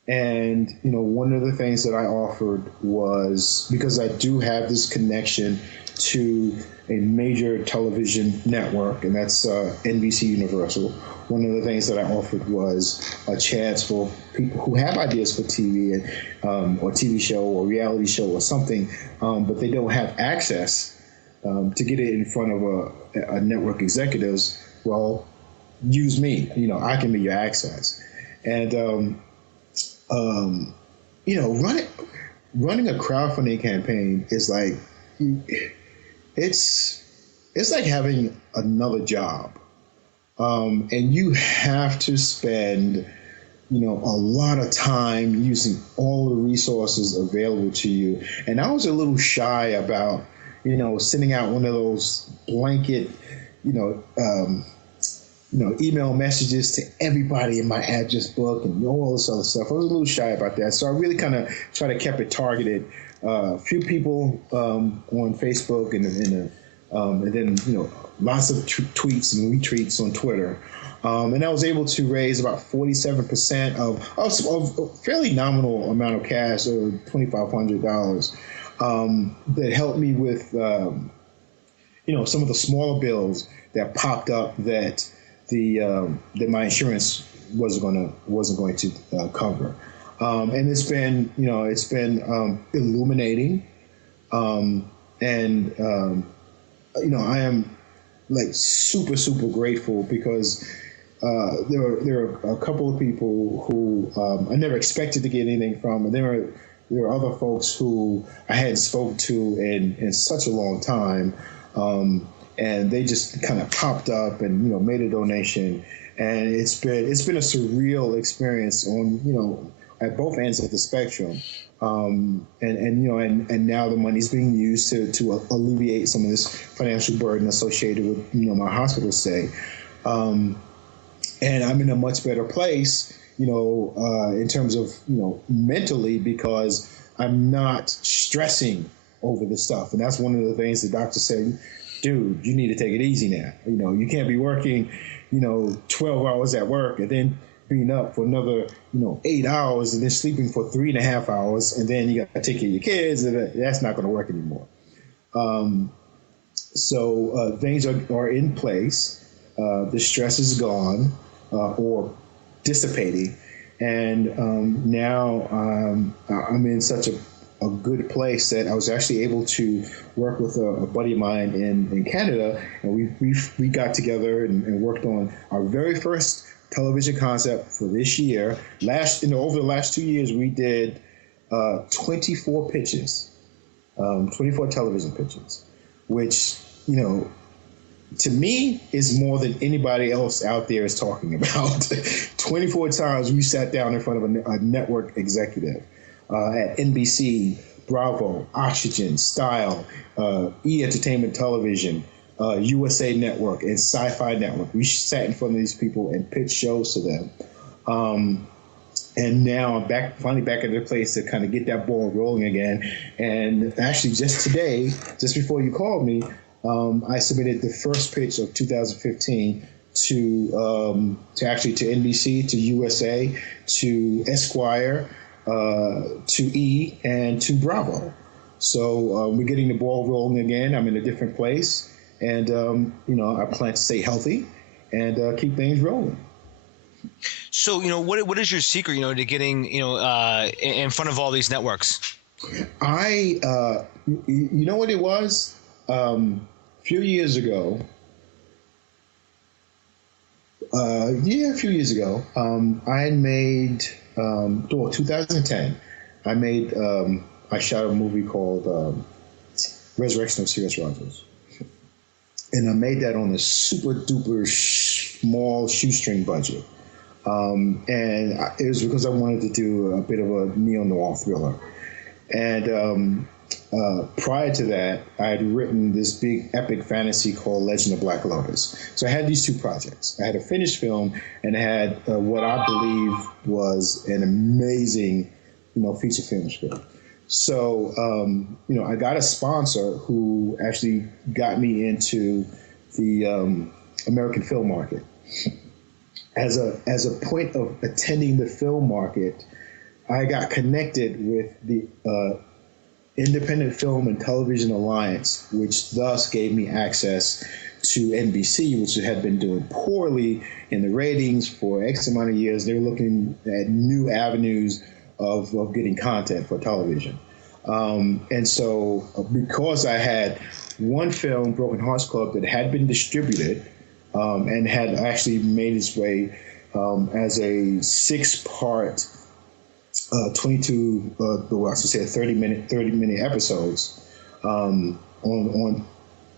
And, one of the things that I offered was, because I do have this connection to a major television network, and that's NBC Universal. One of the things that I offered was a chance for people who have ideas for TV or TV show or reality show or something, but they don't have access to get it in front of a network executives. Well, use me. I can be your access. And running a crowdfunding campaign is like, it's like having another job. And you have to spend, a lot of time using all the resources available to you. And I was a little shy about, sending out one of those blanket, email messages to everybody in my address book and all this other stuff. I was a little shy about that. So I really kind of try to keep it targeted. A few people on Facebook and then, lots of tweets and retweets on Twitter. And I was able to raise about 47% of a fairly nominal amount of cash, or $2,500, that helped me with, some of the smaller bills that popped up that that my insurance wasn't going to cover, and it's been illuminating, and I am like super grateful, because there are a couple of people who I never expected to get anything from, and there are other folks who I hadn't spoken to in such a long time. And they just kind of popped up and made a donation, and it's been a surreal experience on at both ends of the spectrum, and now the money's being used to alleviate some of this financial burden associated with my hospital stay, and I'm in a much better place in terms of mentally, because I'm not stressing over this stuff, and that's one of the things the doctor said. Dude, you need to take it easy now. You can't be working, 12 hours at work and then being up for another, 8 hours and then sleeping for 3.5 hours, and then you got to take care of your kids, and that's not going to work anymore. So things are in place. The stress is gone or dissipating, and now I'm in such a good place that I was actually able to work with a buddy of mine in Canada, and we got together and worked on our very first television concept for this year. Over the last 2 years, we did 24 pitches, 24 television pitches, which to me is more than anybody else out there is talking about. 24 times we sat down in front of a network executive. At NBC, Bravo, Oxygen, Style, E! Entertainment Television, USA Network, and Sci-Fi Network. We sat in front of these people and pitched shows to them. And now I'm finally back at the place to kind of get that ball rolling again. And actually just today, just before you called me, I submitted the first pitch of 2015 to NBC, to USA, to Esquire, to E! And to Bravo. So we're getting the ball rolling again. I'm in a different place, and I plan to stay healthy and keep things rolling. So what is your secret to getting in front of all these networks? You know what it was? A few years ago. A few years ago, I had made. 2010, I shot a movie called Resurrection of C.S. Rogers, and I made that on a super duper small shoestring budget. It was because I wanted to do a bit of a neo-noir thriller. And prior to that, I had written this big epic fantasy called Legend of Black Lotus. So I had these two projects. I had a finished film, and I had what I believe was an amazing, feature film script. So, I got a sponsor who actually got me into the American film market. As a point of attending the film market, I got connected with the Independent Film and Television Alliance, which thus gave me access to NBC, which had been doing poorly in the ratings for X amount of years. They were looking at new avenues of getting content for television. And so because I had one film, Broken Hearts Club, that had been distributed and had actually made its way as a 6-part 30 minute episodes on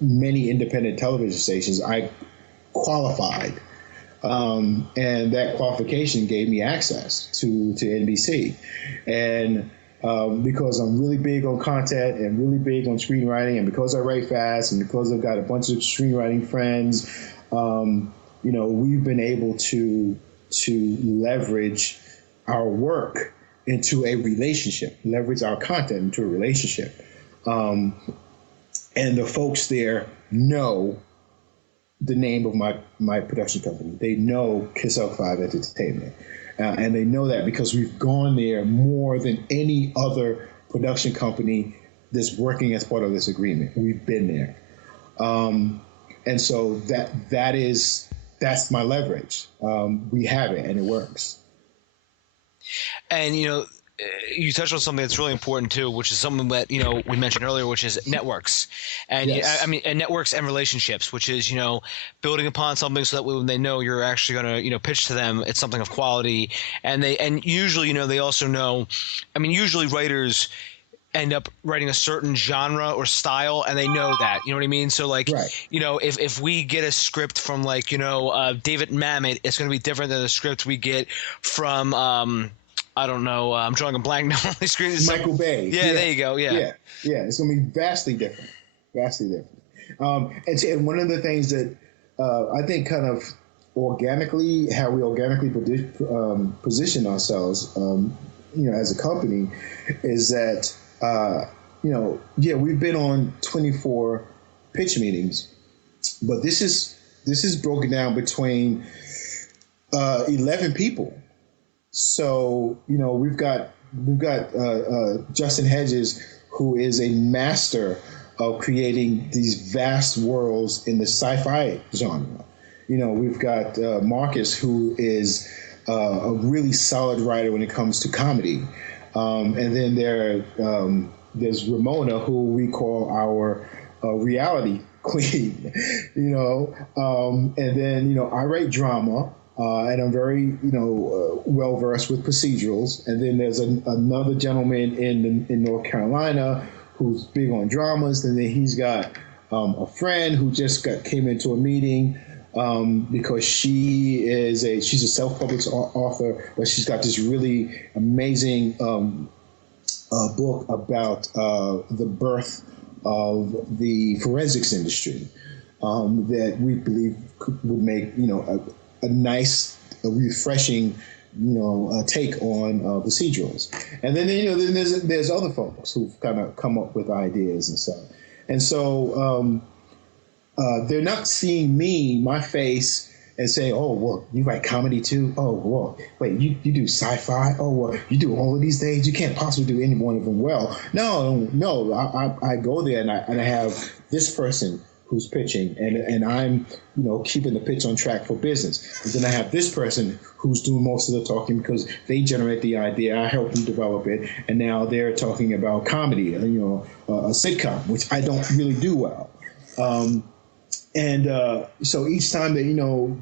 many independent television stations, I qualified. And that qualification gave me access to NBC. And because I'm really big on content and really big on screenwriting, and because I write fast, and because I've got a bunch of screenwriting friends, we've been able to leverage our work into a relationship, leverage our content into a relationship. And the folks there know the name of my production company. They know Kiss L5 Entertainment. And they know that because we've gone there more than any other production company that's working as part of this agreement. We've been there. And so that's my leverage. We have it, and it works. And, you touched on something that's really important too, which is something that, we mentioned earlier, which is networks. And Yes. and networks and relationships, which is, building upon something so that when they know you're actually going to, pitch to them, it's something of quality. And usually, they also know, usually writers end up writing a certain genre or style, and they know that, you know what I mean? So like, Right. if we get a script from like, David Mamet, it's going to be different than the script we get from, I don't know. I'm drawing a blank now on the screen. Michael Bay. Yeah, there you go. Yeah. It's going to be vastly different. And one of the things that I think kind of how we organically position ourselves, as a company, is that, we've been on 24 pitch meetings, but this is broken down between 11 people. So, we've got Justin Hedges, who is a master of creating these vast worlds in the sci-fi genre. We've got Marcus, who is a really solid writer when it comes to comedy. And then there's Ramona, who we call our reality queen, and then, I write drama. And I'm very, well versed with procedurals. And then there's another gentleman in North Carolina who's big on dramas. And then he's got a friend who just came into a meeting because she's a self-published author, but she's got this really amazing book about the birth of the forensics industry that we believe would make, a nice, refreshing, take on procedurals. And then, then there's other folks who've kind of come up with ideas and stuff. And so they're not seeing my face, and saying, "Oh, well, you write comedy too? Oh, well, wait, you do sci-fi? Oh, well, you do all of these things? You can't possibly do any one of them well." No, I go there and I have this person who's pitching, and I'm, keeping the pitch on track for business. And then I have this person who's doing most of the talking because they generate the idea. I help them develop it, and now they're talking about comedy, a sitcom, which I don't really do well. So each time that,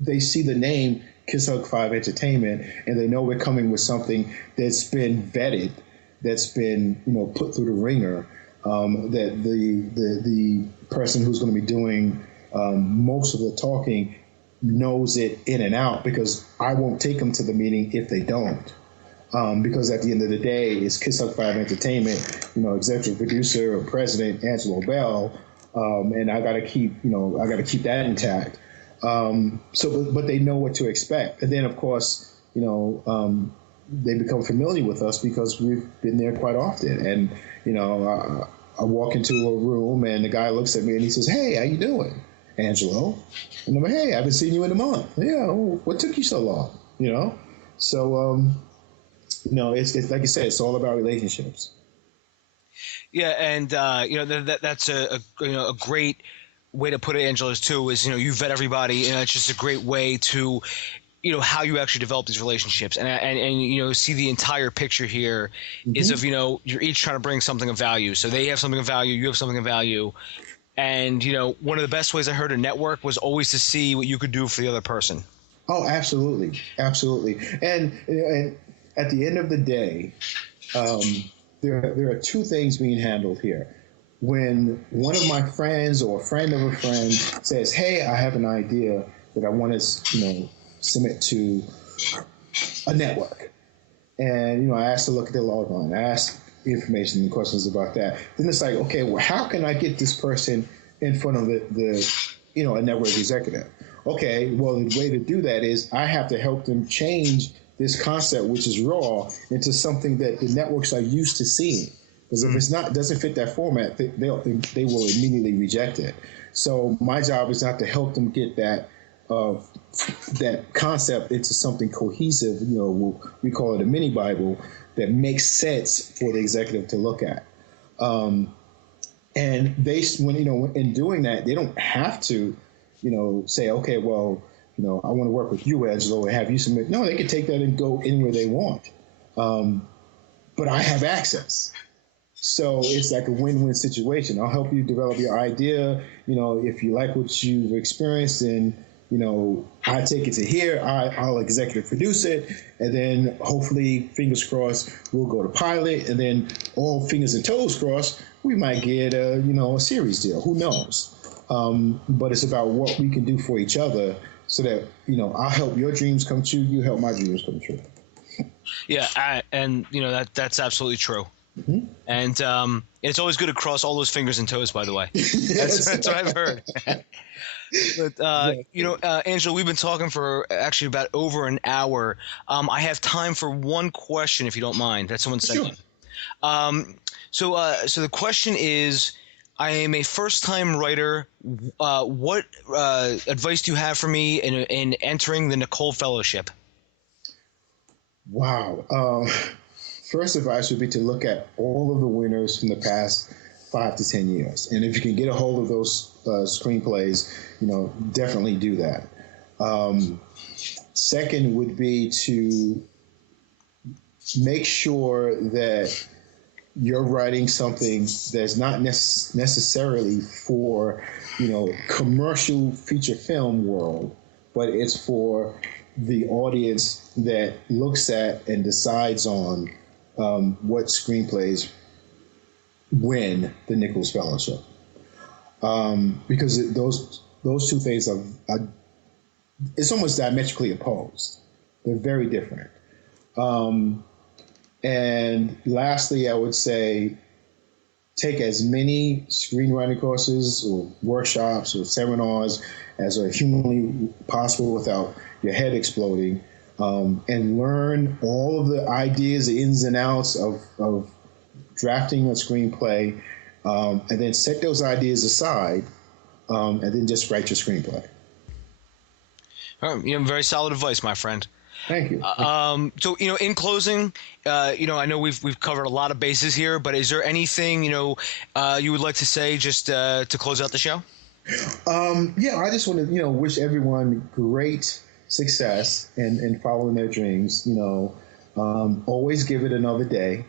they see the name Kiss Hug 5 Entertainment, and they know we're coming with something that's been vetted, that's been, put through the ringer, that the person who's going to be doing most of the talking knows it in and out, because I won't take them to the meeting if they don't. Because at the end of the day, it's Kiss Up 5 Entertainment, executive producer or president Angelo Bell, and I got to keep that intact. But they know what to expect, and then of course, they become familiar with us because we've been there quite often. And I walk into a room and the guy looks at me and he says, "Hey, how you doing, Angelo?" And I'm like, "Hey, I haven't seen you in a month." "Yeah, well, what took you so long?" So. It's like you said, it's all about relationships. Yeah, and that's a great way to put it, Angelo, too. Is you vet everybody, and it's just a great way to how you actually develop these relationships, and see the entire picture here. Mm-hmm. Is of you're each trying to bring something of value. So they have something of value, you have something of value, and one of the best ways I heard to network was always to see what you could do for the other person. Oh, absolutely, absolutely, and at the end of the day, there are two things being handled here. When one of my friends or a friend of a friend says, "Hey, I have an idea that I want to, submit to a network," and I ask to look at the log line, I ask information and questions about that. Then it's like, okay, well, how can I get this person in front of the a network executive? Okay, well, the way to do that is I have to help them change this concept, which is raw, into something that the networks are used to seeing. Because if doesn't fit that format, they will immediately reject it. So my job is not to help them get that concept into something cohesive. We call it a mini Bible that makes sense for the executive to look at. And in doing that, they don't have to, say, okay, well, I want to work with you, Angelo, and have you submit. No, they can take that and go anywhere they want. But I have access. So it's like a win-win situation. I'll help you develop your idea. If you like what you've experienced, then, I take it to here. I'll executive produce it. And then hopefully, fingers crossed, we'll go to pilot. And then all fingers and toes crossed, we might get a series deal. Who knows? But it's about what we can do for each other, so that, I'll help your dreams come true, you help my dreams come true. Yeah, and that's absolutely true. Mm-hmm. And it's always good to cross all those fingers and toes, by the way. That's what I've heard. But, Angelo, we've been talking for actually about over an hour. I have time for one question, if you don't mind. That's someone sent in. So the question is, I am a first-time writer. What advice do you have for me in entering the Nicole Fellowship? Wow. First advice would be to look at all of the winners from the past 5 to 10 years. And if you can get a hold of those screenplays, definitely do that. Second would be to make sure that you're writing something that's not necessarily for, commercial feature film world, but it's for the audience that looks at and decides on what screenplays win the Nichols Fellowship. Because those two things are it's almost diametrically opposed. They're very different. And lastly, I would say take as many screenwriting courses or workshops or seminars as are humanly possible without your head exploding, and learn all of the ideas, the ins and outs of drafting a screenplay, and then set those ideas aside, and then just write your screenplay. Very solid advice, my friend. Thank you. So, in closing, I know we've covered a lot of bases here, but is there anything, you would like to say just to close out the show? I just want to, wish everyone great success in following their dreams. Always give it another day.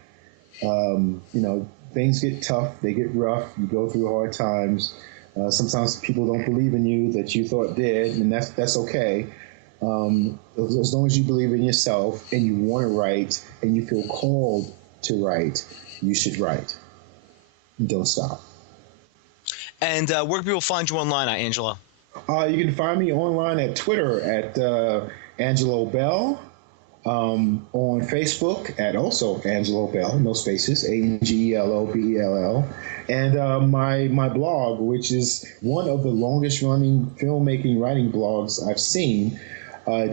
Things get tough, they get rough, you go through hard times. Sometimes people don't believe in you that you thought did, and that's okay. As long as you believe in yourself and you want to write and you feel called to write, you should write. Don't stop. And where can people find you online, Angelo? You can find me online at Twitter at Angelo Bell. On Facebook at also Angelo Bell, no spaces, ANGELOBELL, and my blog, which is one of the longest running filmmaking writing blogs I've seen,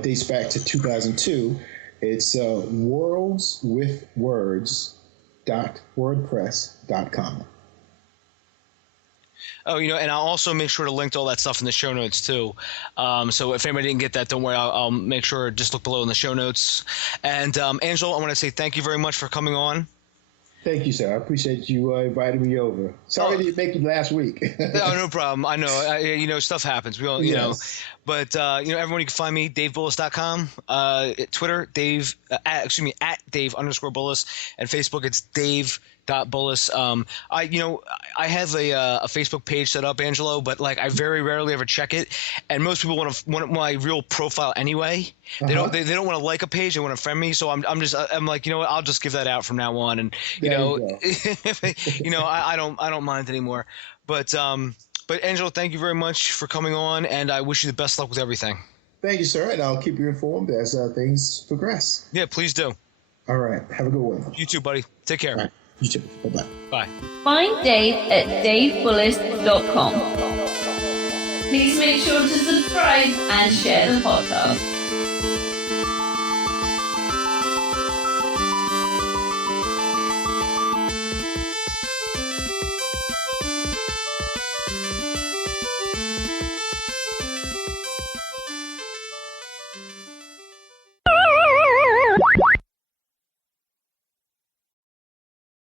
dates back to 2002. It's worldswithwords.wordpress.com. Oh, and I'll also make sure to link to all that stuff in the show notes too. So if anybody didn't get that, don't worry. I'll make sure just look below in the show notes. And Angelo, I want to say thank you very much for coming on. Thank you, sir. I appreciate you inviting me over. Sorry I didn't make it last week. No problem. I know. Stuff happens. We all, Yes. But everyone, you can find me DaveBullis.com, Twitter at Dave_Bullis, and Facebook it's Dave.Bullis. I have a Facebook page set up, Angelo, but I very rarely ever check it, and most people want my real profile anyway. They don't want to like a page, they want to friend me. So I'm like, what, I'll just give that out from now on, and I don't mind anymore. But Angelo, thank you very much for coming on, and I wish you the best luck with everything. Thank you, sir, and I'll keep you informed as things progress. Yeah, please do. All right. Have a good one. You too, buddy. Take care. All right. You too. Bye-bye. Bye. Find Dave at davebullis.com. Please make sure to subscribe and share the podcast.